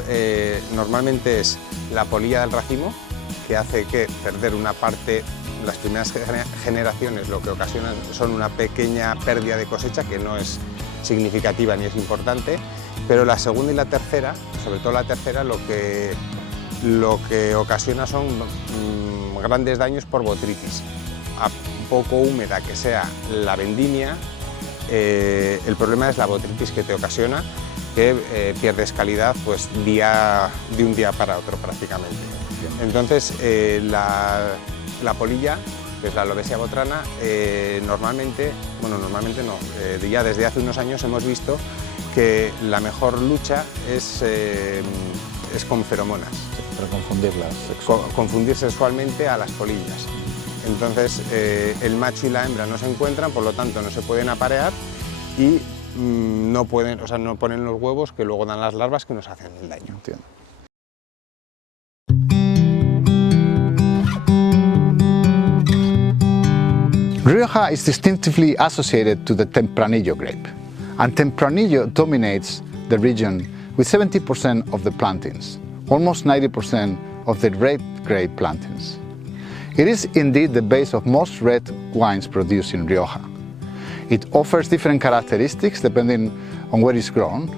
normalmente es la polilla del racimo, que hace que perder una parte, las primeras generaciones lo que ocasionan son una pequeña pérdida de cosecha que no es significativa ni es importante, pero la segunda y la tercera, sobre todo la tercera, lo que ocasiona son grandes daños por botrytis. A poco húmeda que sea la vendimia, el problema es la botrytis que te ocasiona, que pierdes calidad pues, de un día para otro prácticamente. Entonces, la polilla, que es la Lobesia botrana, normalmente no, ya desde hace unos años hemos visto que la mejor lucha es con feromonas. Para confundirlas. Confundir sexualmente a las polillas. Entonces el macho y la hembra no se encuentran, por lo tanto no se pueden aparear y no ponen los huevos que luego dan las larvas que nos hacen el daño. Entiendo. Rioja is distinctively associated to the Tempranillo grape, and Tempranillo dominates the region with 70% of the plantings, almost 90% of the red grape plantings. It is indeed the base of most red wines produced in Rioja. It offers different characteristics depending on where it's grown.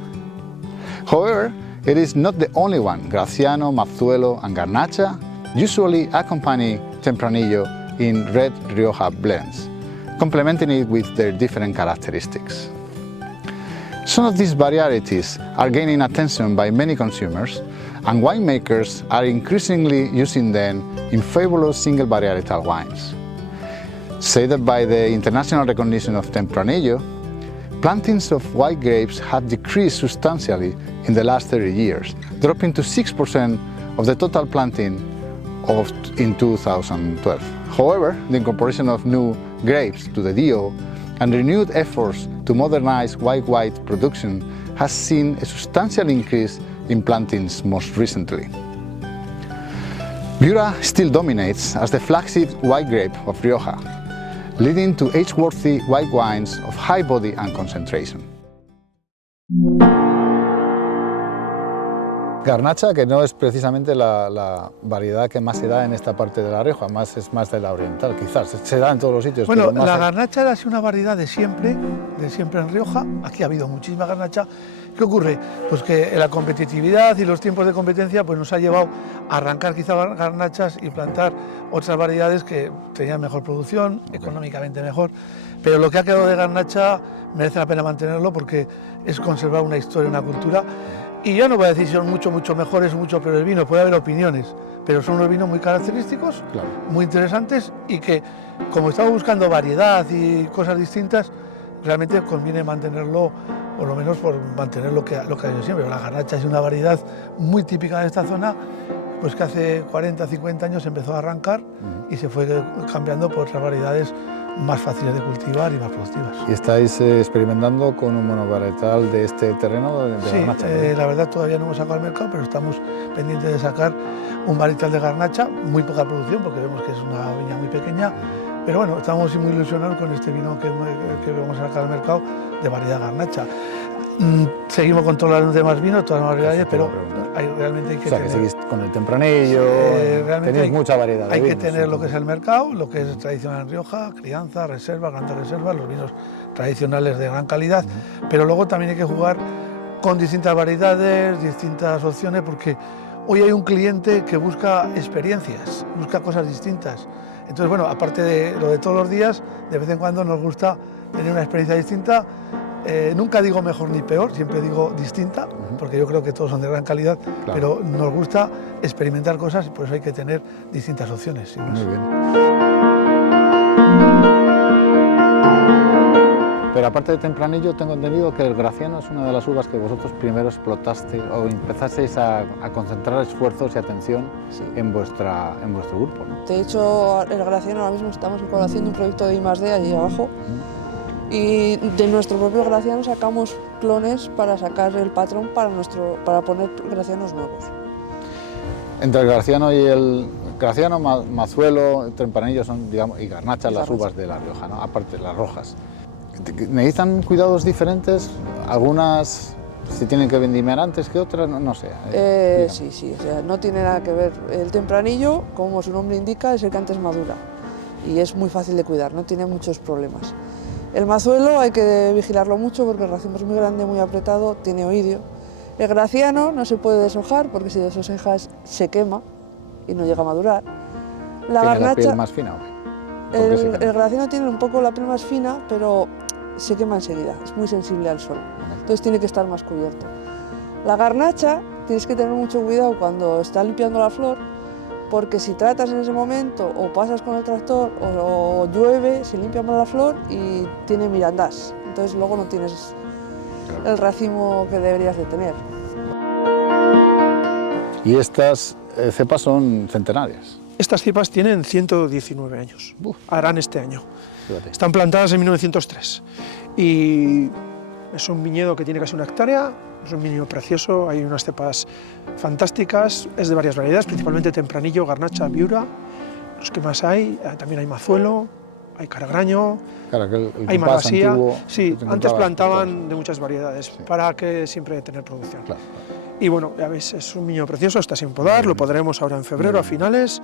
However, it is not the only one. Graciano, Mazzuelo and Garnacha usually accompany Tempranillo in red Rioja blends, complementing it with their different characteristics. Some of these varieties are gaining attention by many consumers, and winemakers are increasingly using them in fabulous single varietal wines. Shaded by the international recognition of Tempranillo, plantings of white grapes have decreased substantially in the last 30 years, dropping to 6% of the total planting in 2012. However, the incorporation of new grapes to the DO and renewed efforts to modernize white wine production has seen a substantial increase in plantings most recently. Viura still dominates as the flagship white grape of Rioja, leading to age-worthy white wines of high body and concentration. Garnacha, que no es precisamente la variedad que más se da en esta parte de La Rioja, es más de la oriental, quizás. Se da en todos los sitios. Bueno, pero más la garnacha era así una variedad de siempre en Rioja. Aquí ha habido muchísima garnacha. ¿Qué ocurre? Pues que la competitividad y los tiempos de competencia pues nos ha llevado a arrancar quizá garnachas y plantar otras variedades que tenían mejor producción, económicamente mejor. Pero lo que ha quedado de garnacha merece la pena mantenerlo porque es conservar una historia, una cultura. Y yo no voy a decir si son mucho mejores o mucho peores vinos, puede haber opiniones, pero son unos vinos muy característicos, Claro. muy interesantes y que, como estamos buscando variedad y cosas distintas, realmente conviene mantenerlo, por lo menos por mantener lo que ha habido siempre. La garnacha es una variedad muy típica de esta zona, pues que hace 40, 50 años empezó a arrancar y se fue cambiando por otras variedades más fáciles de cultivar y más productivas. ¿Y estáis experimentando con un monovarietal de este terreno de Sí, garnacha? la verdad todavía no hemos sacado al mercado, pero estamos pendientes de sacar un varietal de garnacha, muy poca producción porque vemos que es una viña muy pequeña, pero bueno, estamos muy ilusionados con este vino que vamos a sacar al mercado de variedad garnacha. Seguimos con todos los demás vinos, todas las variedades, pero realmente hay que O sea, que tener... seguís con el tempranillo, tenéis mucha variedad de Hay que vinos, tener lo que entonces. es el mercado, lo que es tradicional en Rioja, crianza, reserva, grandes reservas, los vinos tradicionales de gran calidad, pero luego también hay que jugar con distintas variedades, distintas opciones, porque hoy hay un cliente que busca experiencias, busca cosas distintas. Entonces, bueno, aparte de lo de todos los días, de vez en cuando nos gusta tener una experiencia distinta. Nunca digo mejor ni peor, siempre digo distinta, porque yo creo que todos son de gran calidad, pero nos gusta experimentar cosas y por eso hay que tener distintas opciones. Sin más. Muy bien. Pero aparte de tempranillo, tengo entendido que el Graciano es una de las uvas que vosotros primero explotaste o empezasteis a concentrar esfuerzos y atención en vuestro grupo, ¿no? De hecho, el Graciano ahora mismo estamos haciendo un proyecto de I+D allí abajo. Y de nuestro propio Graciano sacamos clones para sacar el patrón para poner Gracianos nuevos. Entre el Graciano y el Graciano, Mazuelo, Tempranillo son, digamos, y Garnacha, las uvas de La Rioja, ¿no? Aparte las rojas. ¿Necesitan cuidados diferentes? Algunas se tienen que vendimiar antes que otras, no sé. Sí, o sea, no tiene nada que ver. El Tempranillo, como su nombre indica, es el que antes madura y es muy fácil de cuidar, no tiene muchos problemas. El Mazuelo hay que vigilarlo mucho porque el racimo es muy grande, muy apretado, tiene oidio. El Graciano no se puede deshojar porque si deshojas se quema y no llega a madurar. ¿Tiene la piel más fina o qué? El Graciano tiene un poco la piel más fina, pero se quema enseguida, es muy sensible al sol, entonces tiene que estar más cubierto. La Garnacha tienes que tener mucho cuidado cuando está limpiando la flor, porque si tratas en ese momento o pasas con el tractor o llueve, se limpia más la flor y tiene mirandás, entonces luego no tienes el racimo que deberías de tener. Y estas cepas son centenarias. Estas cepas tienen 119 años, harán este año. Fíjate. Están plantadas en 1903 y es un viñedo que tiene casi 1 hectárea, es un viñedo precioso, hay unas cepas fantásticas, es de varias variedades, principalmente Tempranillo, Garnacha, Viura, los que más hay, también hay Mazuelo, hay Caragraño, Claro, que el hay compás Malasia. antiguo Sí, que te antes encontrabas, plantaban de muchas variedades para que siempre tener producción. Claro. Y bueno, ya veis, es un viñedo precioso, está sin podar, lo podaremos ahora en febrero, a finales.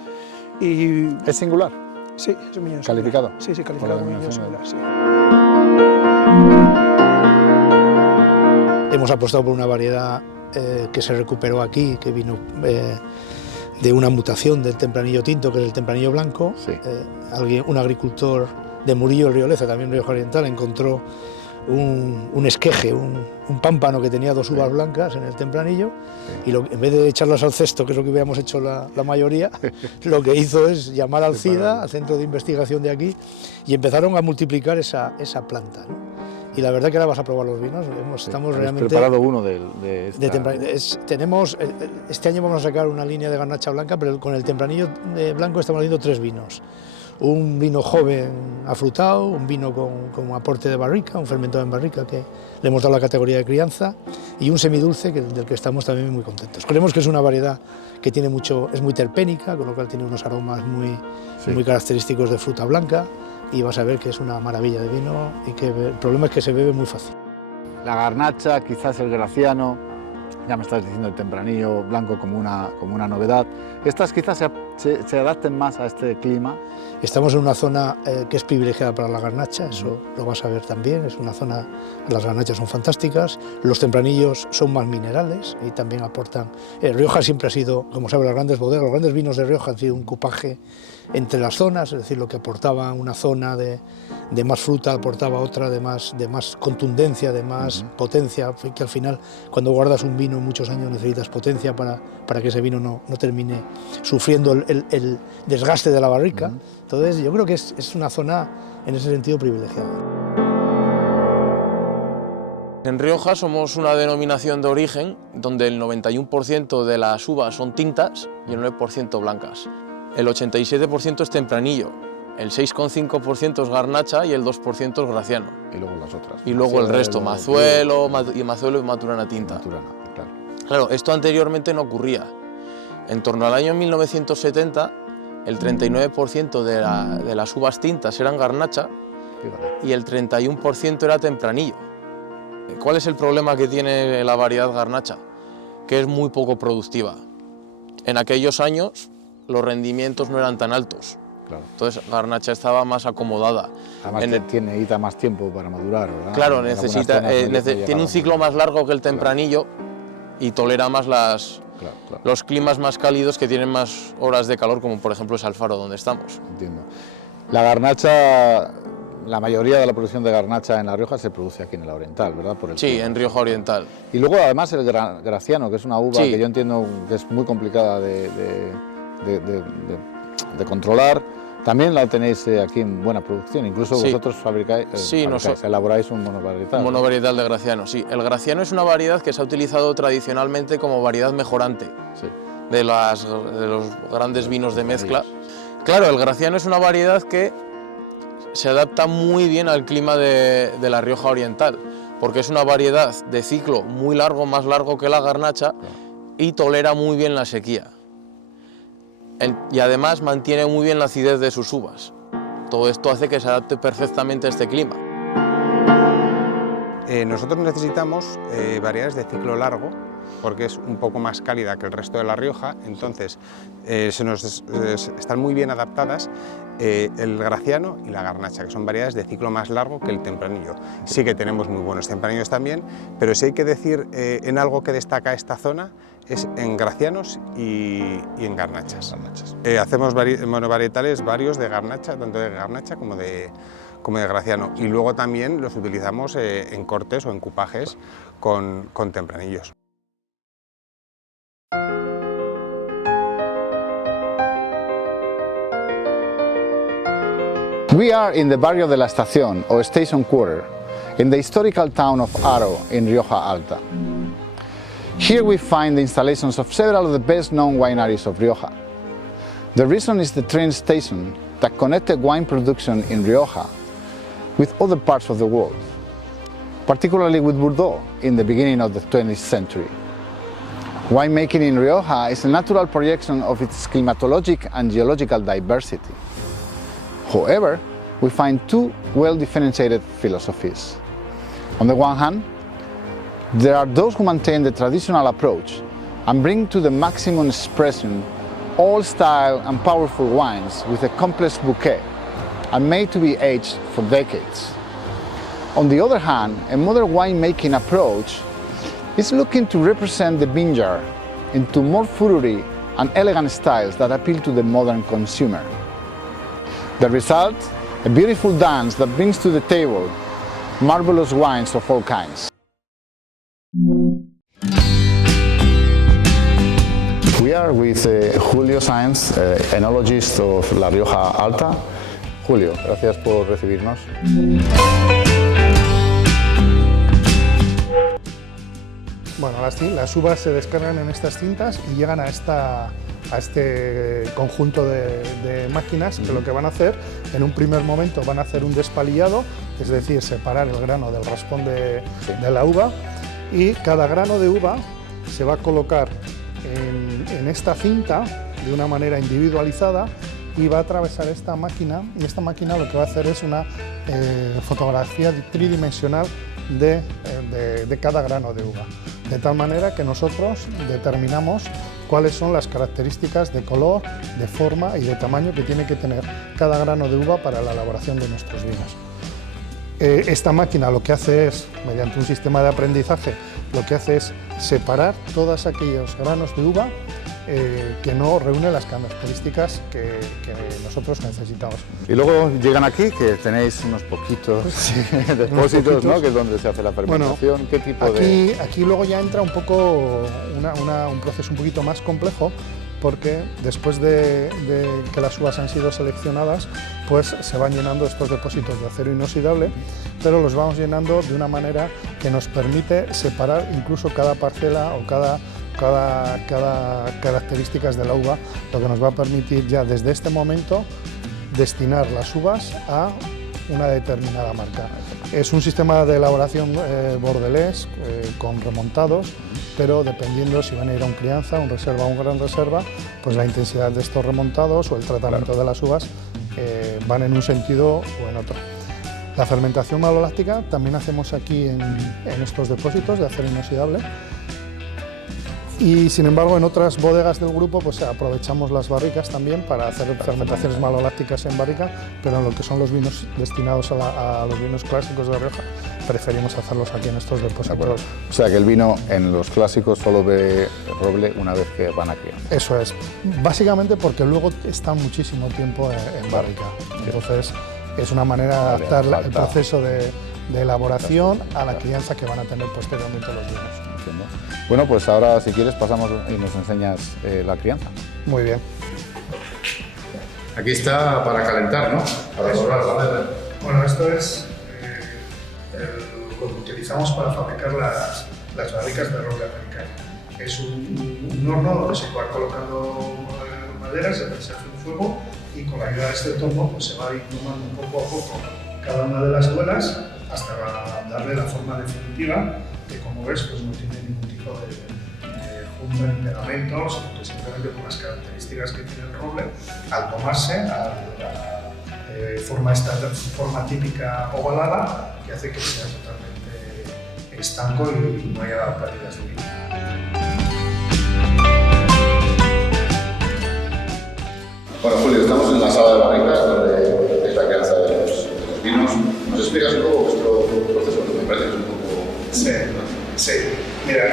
Y ¿Es singular? sí, es un viñedo ¿Calificado? singular. Sí, calificado Por la como viñedo denominación singular, sí. Hemos apostado por una variedad que se recuperó aquí, que vino de una mutación del tempranillo tinto, que es el tempranillo blanco. Sí. Un agricultor de Murillo, el Rioleza, también Rioja Oriental, encontró un esqueje, un pámpano que tenía 2 uvas blancas en el tempranillo, y en vez de echarlas al cesto, que es lo que hubiéramos hecho la mayoría, lo que hizo es llamar al CIDA, al centro de investigación de aquí, y empezaron a multiplicar esa planta, ¿no? Y la verdad que ahora vas a probar los vinos, estamos realmente... preparado uno de esta... Tenemos, este año vamos a sacar una línea de garnacha blanca, pero con el tempranillo blanco estamos haciendo 3 vinos. Un vino joven afrutado, un vino con aporte de barrica, un fermentado en barrica que le hemos dado la categoría de crianza, y un semidulce del que estamos también muy contentos. Creemos que es una variedad que tiene es muy terpénica, con lo cual tiene unos aromas muy característicos de fruta blanca, y vas a ver que es una maravilla de vino y que el problema es que se bebe muy fácil. La Garnacha, quizás el Graciano, ya me estás diciendo el tempranillo blanco como una novedad. ¿Estas quizás se adapten más a este clima? Estamos en una zona que es privilegiada para la garnacha, eso lo vas a ver también, es una zona, las garnachas son fantásticas, los tempranillos son más minerales y también aportan. Rioja siempre ha sido, como saben, las grandes bodegas, los grandes vinos de Rioja han sido un cupaje entre las zonas, es decir, lo que aportaba una zona de más fruta aportaba otra de más contundencia, de más potencia, que al final cuando guardas un vino muchos años necesitas potencia para que ese vino no termine sufriendo el desgaste de la barrica. Entonces yo creo que es una zona en ese sentido privilegiada. En Rioja somos una denominación de origen donde el 91% de las uvas son tintas y el 9% blancas. El 87% es tempranillo, el 6,5% es garnacha y el 2% es graciano. Y luego las otras. Y luego el resto, mazuelo y maturana tinta. Maturana, claro. Claro, esto anteriormente no ocurría. En torno al año 1970, el 39% de las uvas tintas eran garnacha y el 31% era tempranillo. ¿Cuál es el problema que tiene la variedad garnacha? Que es muy poco productiva. En aquellos años los rendimientos no eran tan altos. Claro. Entonces garnacha estaba más acomodada. Además necesita más tiempo para madurar, ¿verdad? Claro, tiene un ciclo más largo que el tempranillo y tolera más los climas más cálidos que tienen más horas de calor, como por ejemplo es Alfaro, donde estamos. Entiendo. La garnacha, la mayoría de la producción de garnacha en La Rioja se produce aquí en el Oriental, ¿verdad? Sí, en Rioja Oriental. Y luego además el graciano, que es una uva que yo entiendo que es muy complicada de controlar, también la tenéis aquí en buena producción, incluso vosotros elaboráis un monovarietal. Un monovarietal de graciano, sí. El graciano es una variedad que se ha utilizado tradicionalmente como variedad mejorante de los grandes vinos de mezcla. Claro, el graciano es una variedad que se adapta muy bien al clima de la Rioja Oriental, porque es una variedad de ciclo muy largo, más largo que la garnacha, y tolera muy bien la sequía. Y además mantiene muy bien la acidez de sus uvas. Todo esto hace que se adapte perfectamente a este clima. Nosotros necesitamos variedades de ciclo largo, porque es un poco más cálida que el resto de La Rioja, entonces están muy bien adaptadas el graciano y la garnacha, que son variedades de ciclo más largo que el tempranillo. Sí que tenemos muy buenos tempranillos también, pero si hay que decir en algo que destaca esta zona, es en gracianos y en garnachas. Hacemos monovarietales varios de garnacha, tanto de garnacha como de graciano, y luego también los utilizamos en cortes o en cupajes con tempranillos. We are in the Barrio de la Estación, or Station Quarter, in the historical town of Haro in Rioja Alta. Here we find the installations of several of the best-known wineries of Rioja. The reason is the train station that connected wine production in Rioja with other parts of the world, particularly with Bordeaux in the beginning of the 20th century. Winemaking in Rioja is a natural projection of its climatologic and geological diversity. However, we find two well-differentiated philosophies. On the one hand, there are those who maintain the traditional approach and bring to the maximum expression all style and powerful wines with a complex bouquet and made to be aged for decades. On the other hand, a modern winemaking approach is looking to represent the vineyard into more fruity and elegant styles that appeal to the modern consumer. The result, a beautiful dance that brings to the table marvelous wines of all kinds. We are with Julio Sáenz, enologist of La Rioja Alta. Julio, gracias por recibirnos. Bueno, las uvas se descargan en estas cintas y llegan a este conjunto de máquinas que lo que van a hacer, en un primer momento van a hacer un despalillado, es decir, separar el grano del raspón de la uva, y cada grano de uva se va a colocar en esta cinta de una manera individualizada y va a atravesar esta máquina, y esta máquina lo que va a hacer es una fotografía tridimensional de cada grano de uva, de tal manera que nosotros determinamos cuáles son las características de color, de forma y de tamaño que tiene que tener cada grano de uva para la elaboración de nuestros vinos. Esta máquina lo que hace es, mediante un sistema de aprendizaje, lo que hace es separar todos aquellos granos de uva que no reúnen las características que nosotros necesitamos. Y luego llegan aquí, que tenéis unos poquitos depósitos, ¿no? Que es donde se hace la fermentación. Bueno, ¿qué tipo aquí luego ya entra un poco un proceso un poquito más complejo, porque después de que las uvas han sido seleccionadas, pues se van llenando estos depósitos de acero inoxidable, pero los vamos llenando de una manera que nos permite separar incluso cada parcela o cada características de la uva, lo que nos va a permitir ya desde este momento destinar las uvas a una determinada marca. Es un sistema de elaboración bordelés con remontados, pero dependiendo si van a ir a un crianza, un reserva o un gran reserva, pues la intensidad de estos remontados o el tratamiento de las uvas van en un sentido o en otro. La fermentación maloláctica también hacemos aquí en estos depósitos de acero inoxidable. Y sin embargo en otras bodegas del grupo pues aprovechamos las barricas también para hacer fermentaciones malolácticas en barrica, pero en lo que son los vinos destinados a los vinos clásicos de La Rioja preferimos hacerlos aquí en estos depósitos. O sea que el vino en los clásicos solo ve roble una vez que van aquí. Eso es, básicamente porque luego están muchísimo tiempo en barrica, entonces es una manera de adaptar el proceso de elaboración a la crianza que van a tener posteriormente los vinos. Entiendo. Bueno, pues ahora si quieres pasamos y nos enseñas la crianza. Muy bien. Aquí está para calentar, ¿no? Para borrar la madera. Bueno, esto es lo que utilizamos para fabricar las barricas de roble americano. Es un horno donde se va colocando madera, se hace un fuego y con la ayuda de este torno pues, se va inhumando poco a poco cada una de las duelas hasta darle la forma definitiva, que como ves pues no tiene ningún tipo de junta ni pegamento, sino que simplemente por las características que tiene el roble, al tomarse a forma típica ovalada, que hace que sea totalmente estanco y no haya pérdidas de vino. Bueno, Julio, estamos en la sala de barricas donde es la crianza de los vinos. ¿Nos explicas un poco vuestro proceso? Que me parece que es un poco... Sí. Mira,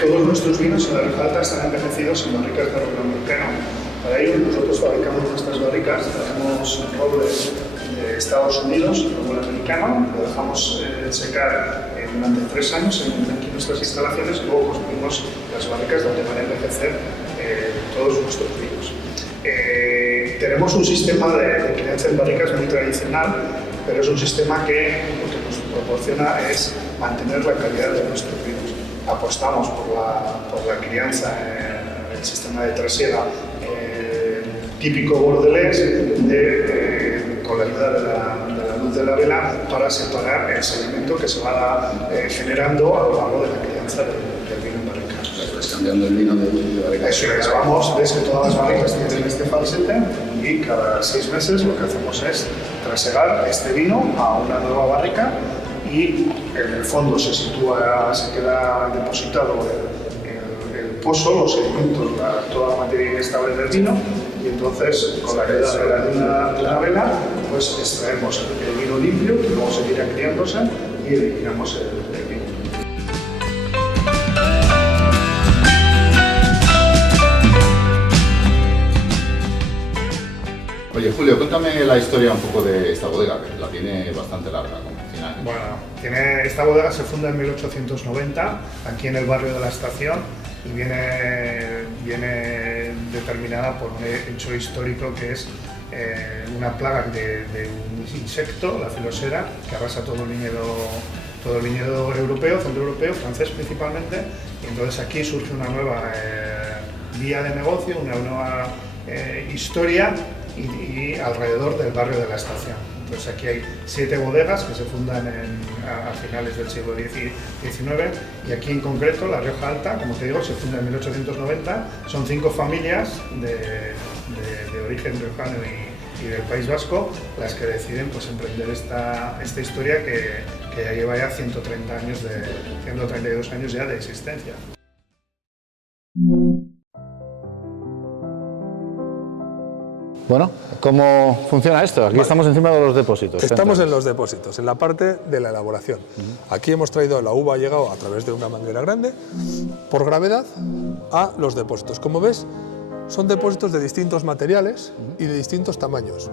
todos nuestros vinos en La Rioja Alta están envejecidos en barricas de roble americano. Para ello nosotros fabricamos nuestras barricas, tenemos roble de Estados Unidos, roble americano, lo dejamos secar durante 3 años aquí en nuestras instalaciones y luego construimos las barricas donde van a envejecer todos nuestros vinos. Tenemos un sistema de crianza en barricas muy tradicional, pero es un sistema que lo que nos proporciona es mantener la calidad de nuestros vinos. Apostamos por la crianza en el sistema de trasiega típico bordelés, con la ayuda de la luz de la vela para separar el sedimento que se va generando a lo largo de la crianza del vino en barrica. O sea, que vas cambiando el vino de barrica. Eso es, vamos, ves que todas las barricas tienen este falsete y cada 6 meses lo que hacemos es trasegar este vino a una nueva barrica y en el fondo se queda depositado el pozo, los sedimentos, toda la materia inestable del vino, y entonces con la ayuda de una vela pues extraemos el vino limpio que luego seguirá criándose y eliminamos el vino. Oye, Julio, cuéntame la historia un poco de esta bodega, que la tiene bastante larga, como 100 años. Bueno, esta bodega se funda en 1890, aquí en el barrio de la Estación, y viene determinada por un hecho histórico que es una plaga de un insecto, la filosera, que arrasa todo el viñedo europeo, centroeuropeo, francés principalmente, y entonces aquí surge una nueva vía de negocio, una nueva historia y alrededor del barrio de la Estación. Entonces aquí hay 7 bodegas que se fundan a finales del siglo XIX y aquí en concreto La Rioja Alta, como te digo, se funda en 1890, son 5 familias de origen riojano y del País Vasco las que deciden pues, emprender esta historia que que ya lleva ya 132 años ya de existencia. Bueno, ¿cómo funciona esto? Aquí estamos encima de los depósitos. Estamos en los depósitos, en la parte de la elaboración. Aquí hemos traído, la uva ha llegado a través de una manguera grande, por gravedad, a los depósitos. Como ves, son depósitos de distintos materiales y de distintos tamaños.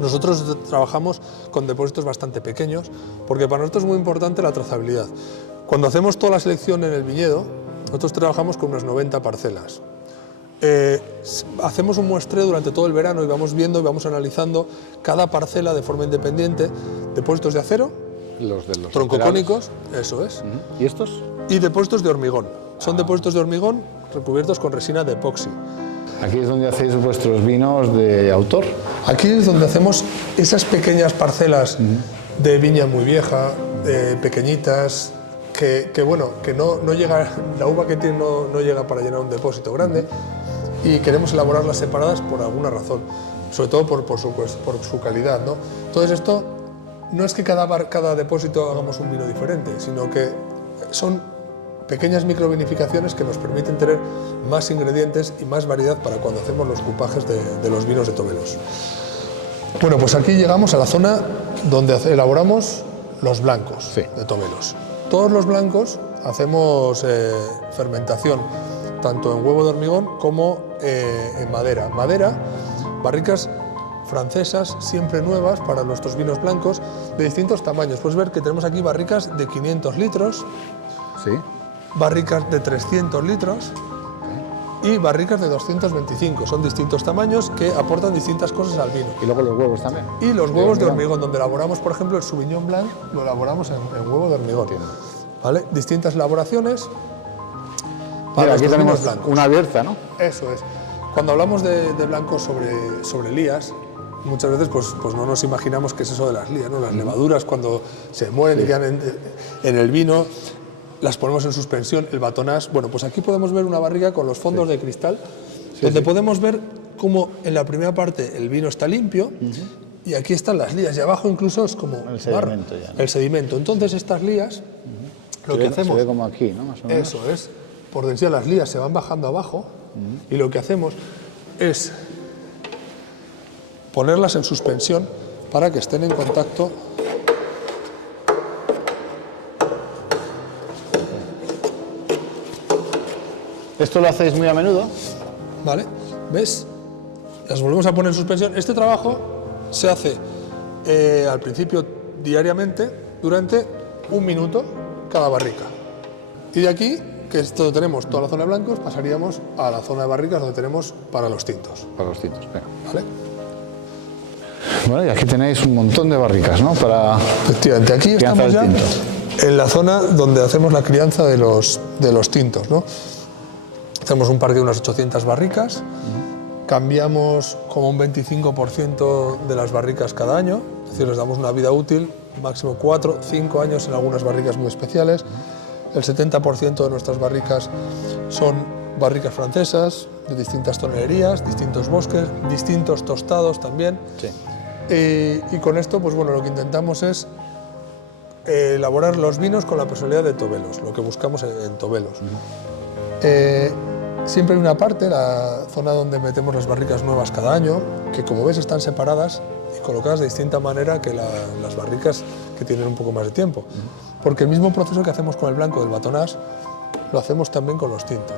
Nosotros trabajamos con depósitos bastante pequeños, porque para nosotros es muy importante la trazabilidad. Cuando hacemos toda la selección en el viñedo, nosotros trabajamos con unas 90 parcelas. Hacemos un muestreo durante todo el verano y vamos viendo y vamos analizando cada parcela de forma independiente, depósitos de acero, los de los troncocónicos, eso es. ¿Y estos? Y depósitos de hormigón. Son depósitos de hormigón recubiertos con resina de epoxi. Aquí es donde hacéis vuestros vinos de autor. Aquí es donde hacemos esas pequeñas parcelas de viña muy vieja, pequeñitas, que no llega, la uva que tiene no llega para llenar un depósito grande, y queremos elaborarlas separadas por alguna razón, sobre todo por su calidad, ¿no? Entonces esto no es que cada depósito hagamos un vino diferente, sino que son pequeñas microvinificaciones que nos permiten tener más ingredientes y más variedad para cuando hacemos los cupajes de los vinos de Tobelos. Bueno, pues aquí llegamos a la zona donde elaboramos los blancos de Tobelos. Todos los blancos hacemos fermentación tanto en huevo de hormigón como en madera. Madera, barricas francesas, siempre nuevas para nuestros vinos blancos, de distintos tamaños. Puedes ver que tenemos aquí barricas de 500 litros, barricas de 300 litros y barricas de 225. Son distintos tamaños que aportan distintas cosas al vino. Y luego los huevos también. Y los huevos de hormigón, donde elaboramos, por ejemplo, el Sauvignon Blanc, lo elaboramos en huevo de hormigón. ¿Vale? Distintas elaboraciones. Mira, aquí tenemos una abierta, ¿no? Eso es. Cuando hablamos de blancos sobre lías, muchas veces pues no nos imaginamos qué es eso de las lías, ¿no? Las levaduras cuando se mueren y quedan en el vino, las ponemos en suspensión, el batonage. Bueno, pues aquí podemos ver una barrica con los fondos de cristal, donde podemos ver cómo en la primera parte el vino está limpio y aquí están las lías, y abajo incluso es como el sedimento ya, ¿no? El sedimento. Entonces estas lías, lo que hacemos... Se ve como aquí, ¿no? Más o menos. Eso es. Por densidad las lías se van bajando abajo y lo que hacemos es ponerlas en suspensión para que estén en contacto. ¿Esto lo hacéis muy a menudo? ¿Vale? ¿Ves? Las volvemos a poner en suspensión. Este trabajo se hace al principio diariamente durante 1 minuto cada barrica. Y de aquí, que esto tenemos toda la zona de blancos, pasaríamos a la zona de barricas donde tenemos para los tintos. Para los tintos, venga. ¿Vale? Bueno, y aquí tenéis un montón de barricas, ¿no? Para efectivamente, aquí estamos ya en la zona donde hacemos la crianza de los tintos, ¿no? Hacemos un parque de unas 800 barricas, cambiamos como un 25% de las barricas cada año, es decir, les damos una vida útil, máximo 4 o 5 años en algunas barricas muy especiales. El 70% de nuestras barricas son barricas francesas, de distintas tonelerías, distintos bosques, distintos tostados también. Y con esto, pues bueno, lo que intentamos es elaborar los vinos con la personalidad de Tobelos, lo que buscamos en Tobelos. Siempre hay una parte, la zona donde metemos las barricas nuevas cada año, que como ves están separadas y colocadas de distinta manera que las barricas que tienen un poco más de tiempo. Porque el mismo proceso que hacemos con el blanco del batonage lo hacemos también con los tintos.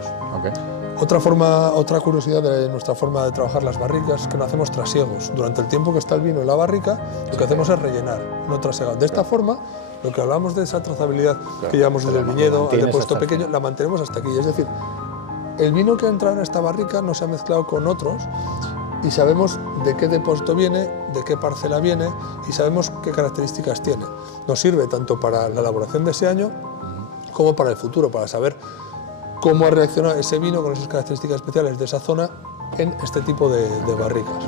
Otra curiosidad de nuestra forma de trabajar las barricas es que no hacemos trasiegos. Durante el tiempo que está el vino en la barrica, lo que hacemos es rellenar, no trasegar. De esta forma, lo que hablamos de esa trazabilidad que llevamos desde el viñedo al depósito pequeño, la mantenemos hasta aquí. Es decir, el vino que ha entrado en esta barrica no se ha mezclado con otros y sabemos de qué depósito viene, de qué parcela viene y sabemos qué características tiene. Nos sirve tanto para la elaboración de ese año como para el futuro, para saber cómo ha reaccionado ese vino con esas características especiales de esa zona en este tipo de barricas.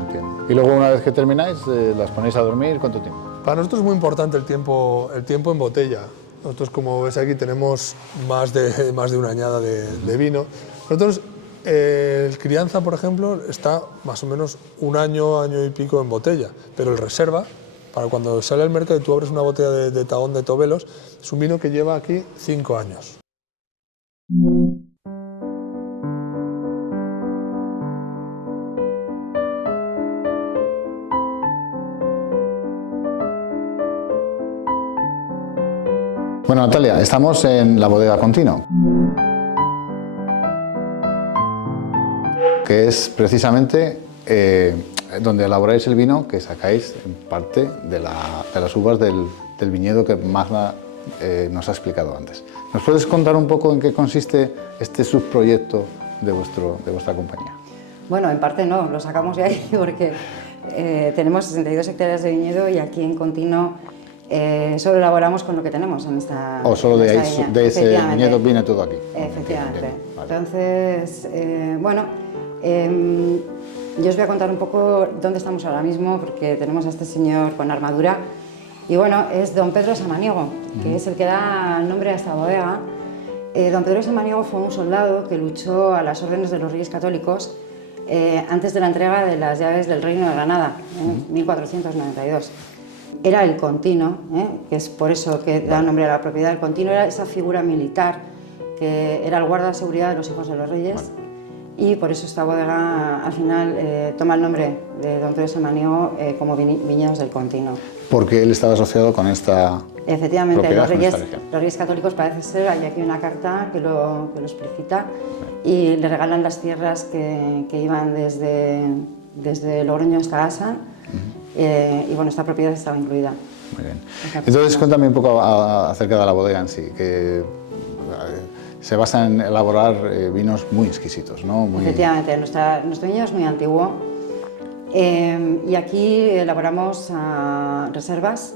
Y luego, una vez que termináis, las ponéis a dormir, ¿cuánto tiempo? Para nosotros es muy importante el tiempo en botella. Nosotros, como ves aquí, tenemos más de una añada de vino. Nosotros, el crianza, por ejemplo, está más o menos 1 año, año y pico en botella, pero el reserva para cuando sale al mercado y tú abres una botella de Tahón de Tobelos, es un vino que lleva aquí 5 años. Bueno, Natalia, estamos en la bodega Contino, que es precisamente donde elaboráis el vino que sacáis en parte de las uvas del viñedo que Magda nos ha explicado antes. ¿Nos puedes contar un poco en qué consiste este subproyecto de vuestra compañía? Bueno, en parte no, lo sacamos de ahí porque tenemos 62 hectáreas de viñedo y aquí en Contino solo elaboramos con lo que tenemos en esta ¿O solo de ese viñedo viene todo aquí? Efectivamente. Bien, vale. Entonces, yo os voy a contar un poco dónde estamos ahora mismo, porque tenemos a este señor con armadura. Y bueno, es don Pedro Samaniego, que es el que da nombre a esta bodega. Don Pedro Samaniego fue un soldado que luchó a las órdenes de los Reyes Católicos antes de la entrega de las llaves del Reino de Granada, en 1492. Era el Contino, que es por eso que da nombre a la propiedad. El Contino era esa figura militar que era el guarda de seguridad de los hijos de los reyes, y por eso esta bodega al final toma el nombre de don Pedro Samaniego como Viñedos del Contino. Porque él estaba asociado con esta Efectivamente, propiedad, los reyes católicos parece ser, hay aquí una carta que lo explicita, y le regalan las tierras que iban desde Logroño hasta Asa. Y bueno, esta propiedad estaba incluida. Muy bien. Entonces, cuéntame un poco acerca de la bodega en sí, que se basa en elaborar vinos muy exquisitos, ¿no? Efectivamente, nuestro viñedo es muy antiguo y aquí elaboramos reservas,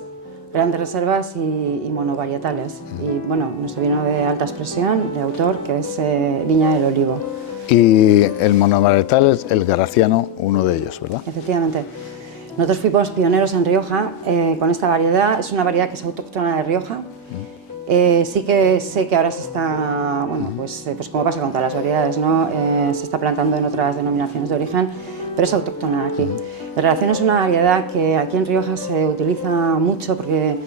grandes reservas y monovarietales. Y bueno, nuestro vino de alta expresión, de autor, que es Viña del Olivo. Y el monovarietal es el Graciano, uno de ellos, ¿verdad? Efectivamente. Nosotros fuimos pioneros en Rioja con esta variedad. Es una variedad que es autóctona de Rioja. Sí que sé que ahora se está, bueno, pues como pasa con todas las variedades, ¿no? Se está plantando en otras denominaciones de origen, pero es autóctona aquí. El Graciano es una variedad que aquí en Rioja se utiliza mucho porque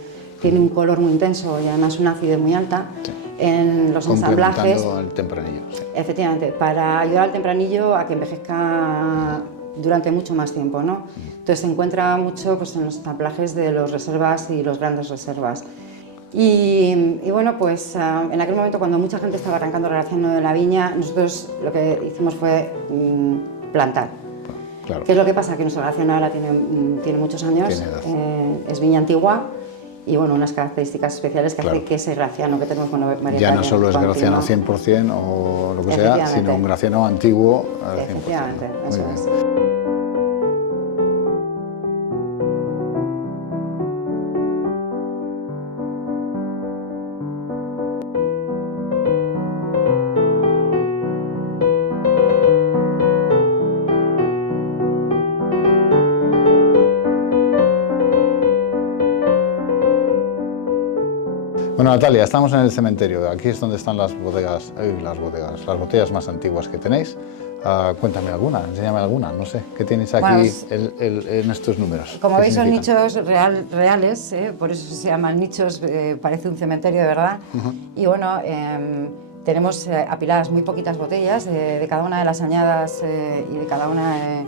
tiene un color muy intenso y además una acidez muy alta. Sí. En los ensamblajes, complementando el tempranillo. Sí. Efectivamente, para ayudar al tempranillo a que envejezca durante mucho más tiempo, ¿no? Entonces se encuentra mucho pues, en los ensamblajes de los reservas y los grandes reservas. Y bueno, pues en aquel momento, cuando mucha gente estaba arrancando el Graciano de la viña, nosotros lo que hicimos fue plantar. Claro. ¿Qué es lo que pasa? Que nuestro Graciano ahora tiene muchos años, es viña antigua, y bueno, unas características especiales que hace que ese Graciano que tenemos, bueno, ya no solo es Graciano 100% o lo que sea, sino un Graciano antiguo al 100%. Efectivamente, eso es. Bueno, Natalia, estamos en el cementerio. Aquí es donde están las botellas más antiguas que tenéis. Cuéntame alguna, enséñame alguna, no sé. ¿Qué tenéis aquí en estos números? Como veis, son nichos reales, por eso se llaman nichos, parece un cementerio de verdad. Y bueno, tenemos apiladas muy poquitas botellas de cada una de las añadas y de cada una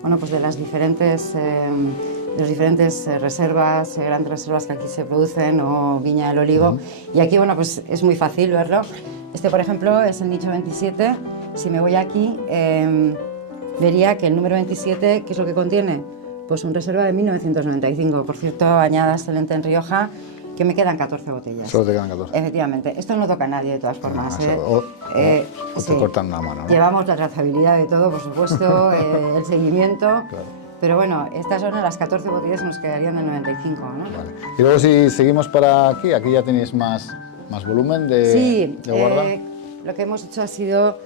bueno, pues de las diferentes reservas, grandes reservas que aquí se producen, o Viña del Olivo. Y aquí, bueno, pues es muy fácil verlo. Este, por ejemplo, es el nicho 27. Si me voy aquí, vería que el número 27, ¿qué es lo que contiene? Pues un reserva de 1995. Por cierto, añada excelente en Rioja, que me quedan 14 botellas. Solo te quedan 14. Efectivamente. Esto no toca a nadie, de todas formas. O te cortan una mano, ¿no? Llevamos la trazabilidad de todo, por supuesto, el seguimiento. Claro. Pero bueno, estas son las 14 botellas que nos quedarían del 95, ¿no? Vale. Y luego si seguimos para aquí ya tenéis más volumen de guarda. Lo que hemos hecho ha sido,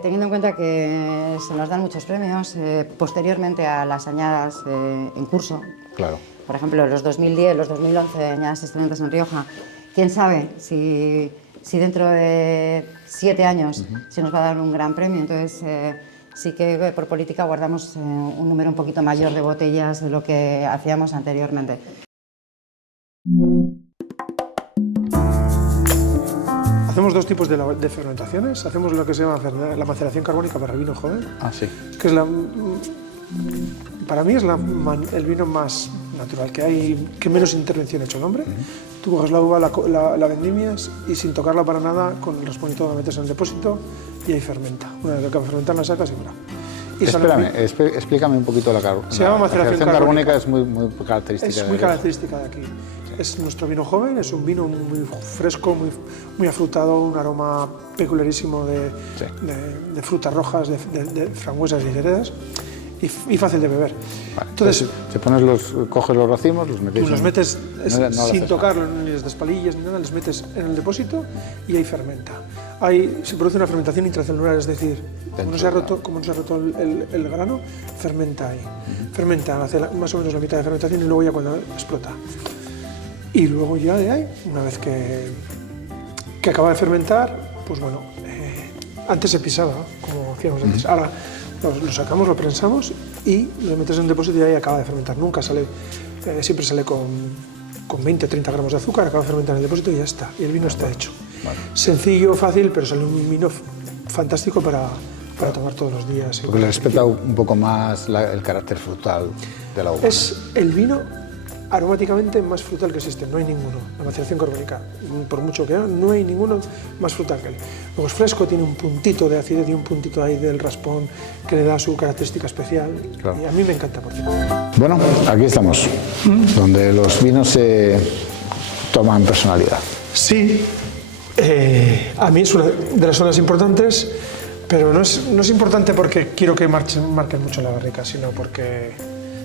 teniendo en cuenta que se nos dan muchos premios posteriormente a las añadas en curso. Claro. Por ejemplo, los 2010, los 2011, añadas excelentes en Rioja. ¿Quién sabe si dentro de 7 años se nos va a dar un gran premio? Entonces, Así que por política guardamos un número un poquito mayor de botellas de lo que hacíamos anteriormente. Hacemos dos tipos de fermentaciones. Hacemos lo que se llama la maceración carbónica para el vino joven, que es para mí es el vino más natural que hay, que menos intervención ha hecho el hombre. Tú coges la uva, la vendimias y sin tocarla para nada, con el rasponito la metes en el depósito y ahí fermenta. Una vez que acaba de fermentar la sacas y fuera. Espérame, explícame un poquito la carbónica. Se llama maceración carbónica. Es muy característica. Es muy característica de aquí. Es nuestro vino joven, es un vino muy fresco, muy afrutado, un aroma peculiarísimo de frutas rojas, de frambuesas y ceredas, y fácil de beber. Vale, entonces, coges los racimos, los metes. Tú los metes sin tocarlo, ni les despalillas ni nada, les metes en el depósito y ahí fermenta. Ahí se produce una fermentación intracelular, es decir, como no se ha roto el grano, fermenta ahí. Fermenta, hace más o menos la mitad de fermentación y luego ya cuando explota. Y luego ya de ahí, una vez que acaba de fermentar, pues bueno, antes se pisaba, como hacíamos antes. Ahora lo sacamos, lo prensamos y lo metes en el depósito y ahí acaba de fermentar. Nunca sale, siempre sale con 20 o 30 gramos de azúcar, acaba de fermentar en el depósito y ya está. Y el vino está hecho. Vale. Sencillo, fácil, pero sale un vino fantástico para tomar todos los días. Porque le respeta un poco más el carácter frutal de la uva. Es el vino aromáticamente más frutal que existe, no hay ninguno. La maceración carbónica, por mucho que no hay ninguno más frutal que él. Luego es fresco, tiene un puntito de acidez y un puntito ahí del raspón que le da su característica especial. Claro. Y a mí me encanta, por cierto. Bueno, aquí estamos, donde los vinos se toman personalidad. Sí, a mí es una de las zonas importantes, pero no es importante porque quiero que marquen mucho la barrica, sino porque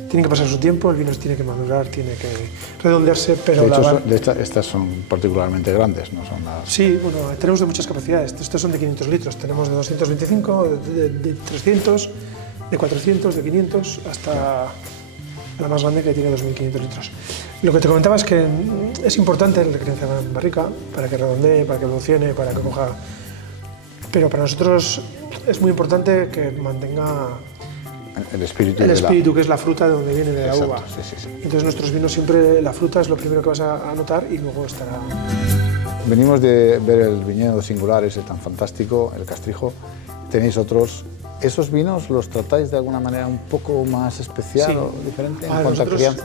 tiene que pasar su tiempo, el vino tiene que madurar, tiene que redondearse, pero... De hecho, estas son particularmente grandes, ¿no? Son las... Sí, bueno, tenemos de muchas capacidades. Estos son de 500 litros, tenemos de 225, de 300, de 400, de 500, hasta la más grande que tiene 2.500 litros. Lo que te comentaba es que es importante la crianza en barrica para que redondee, para que evolucione, para que coja... Pero para nosotros es muy importante que mantenga el espíritu, que es la fruta de donde viene de la uva. Sí. Entonces nuestros vinos siempre la fruta es lo primero que vas a notar y luego estará... Venimos de ver el viñedo singular, ese tan fantástico, el Castrijo. Tenéis otros. ¿Esos vinos los tratáis de alguna manera un poco más especial o diferente en cuanto a crianza?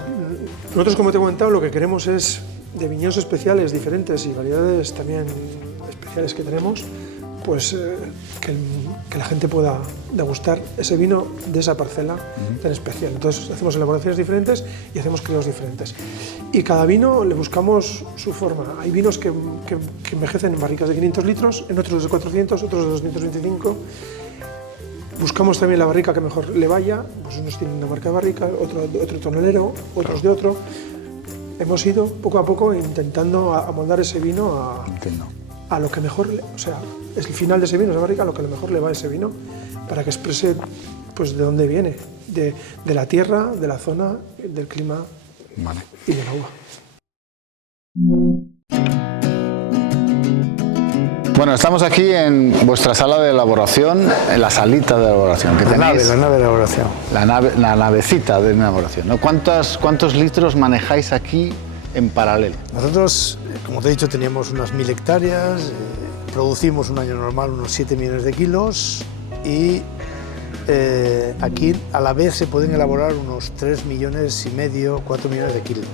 Nosotros, como te he comentado, lo que queremos es de viñedos especiales diferentes y variedades también especiales que tenemos, pues que la gente pueda degustar ese vino de esa parcela tan especial. Entonces hacemos elaboraciones diferentes y hacemos criados diferentes. Y cada vino le buscamos su forma. Hay vinos que envejecen en barricas de 500 litros, en otros de 400, otros de 225. Buscamos también la barrica que mejor le vaya, pues unos tienen una marca de barrica, otro tonelero, otros de otro. Hemos ido poco a poco intentando amoldar ese vino a lo que mejor, o sea, es el final de ese vino, esa barrica, a lo que mejor le va a ese vino, para que exprese pues, de dónde viene, de la tierra, de la zona, del clima y de la uva. Bueno, estamos aquí en vuestra sala de elaboración, en la salita de elaboración que tenéis. La nave de elaboración. La navecita de elaboración, ¿no? ¿Cuántos litros manejáis aquí en paralelo? Nosotros, como te he dicho, teníamos unas 1000 hectáreas, producimos un año normal unos 7 millones de kilos y aquí a la vez se pueden elaborar unos 3,5 millones, 4 millones de kilos.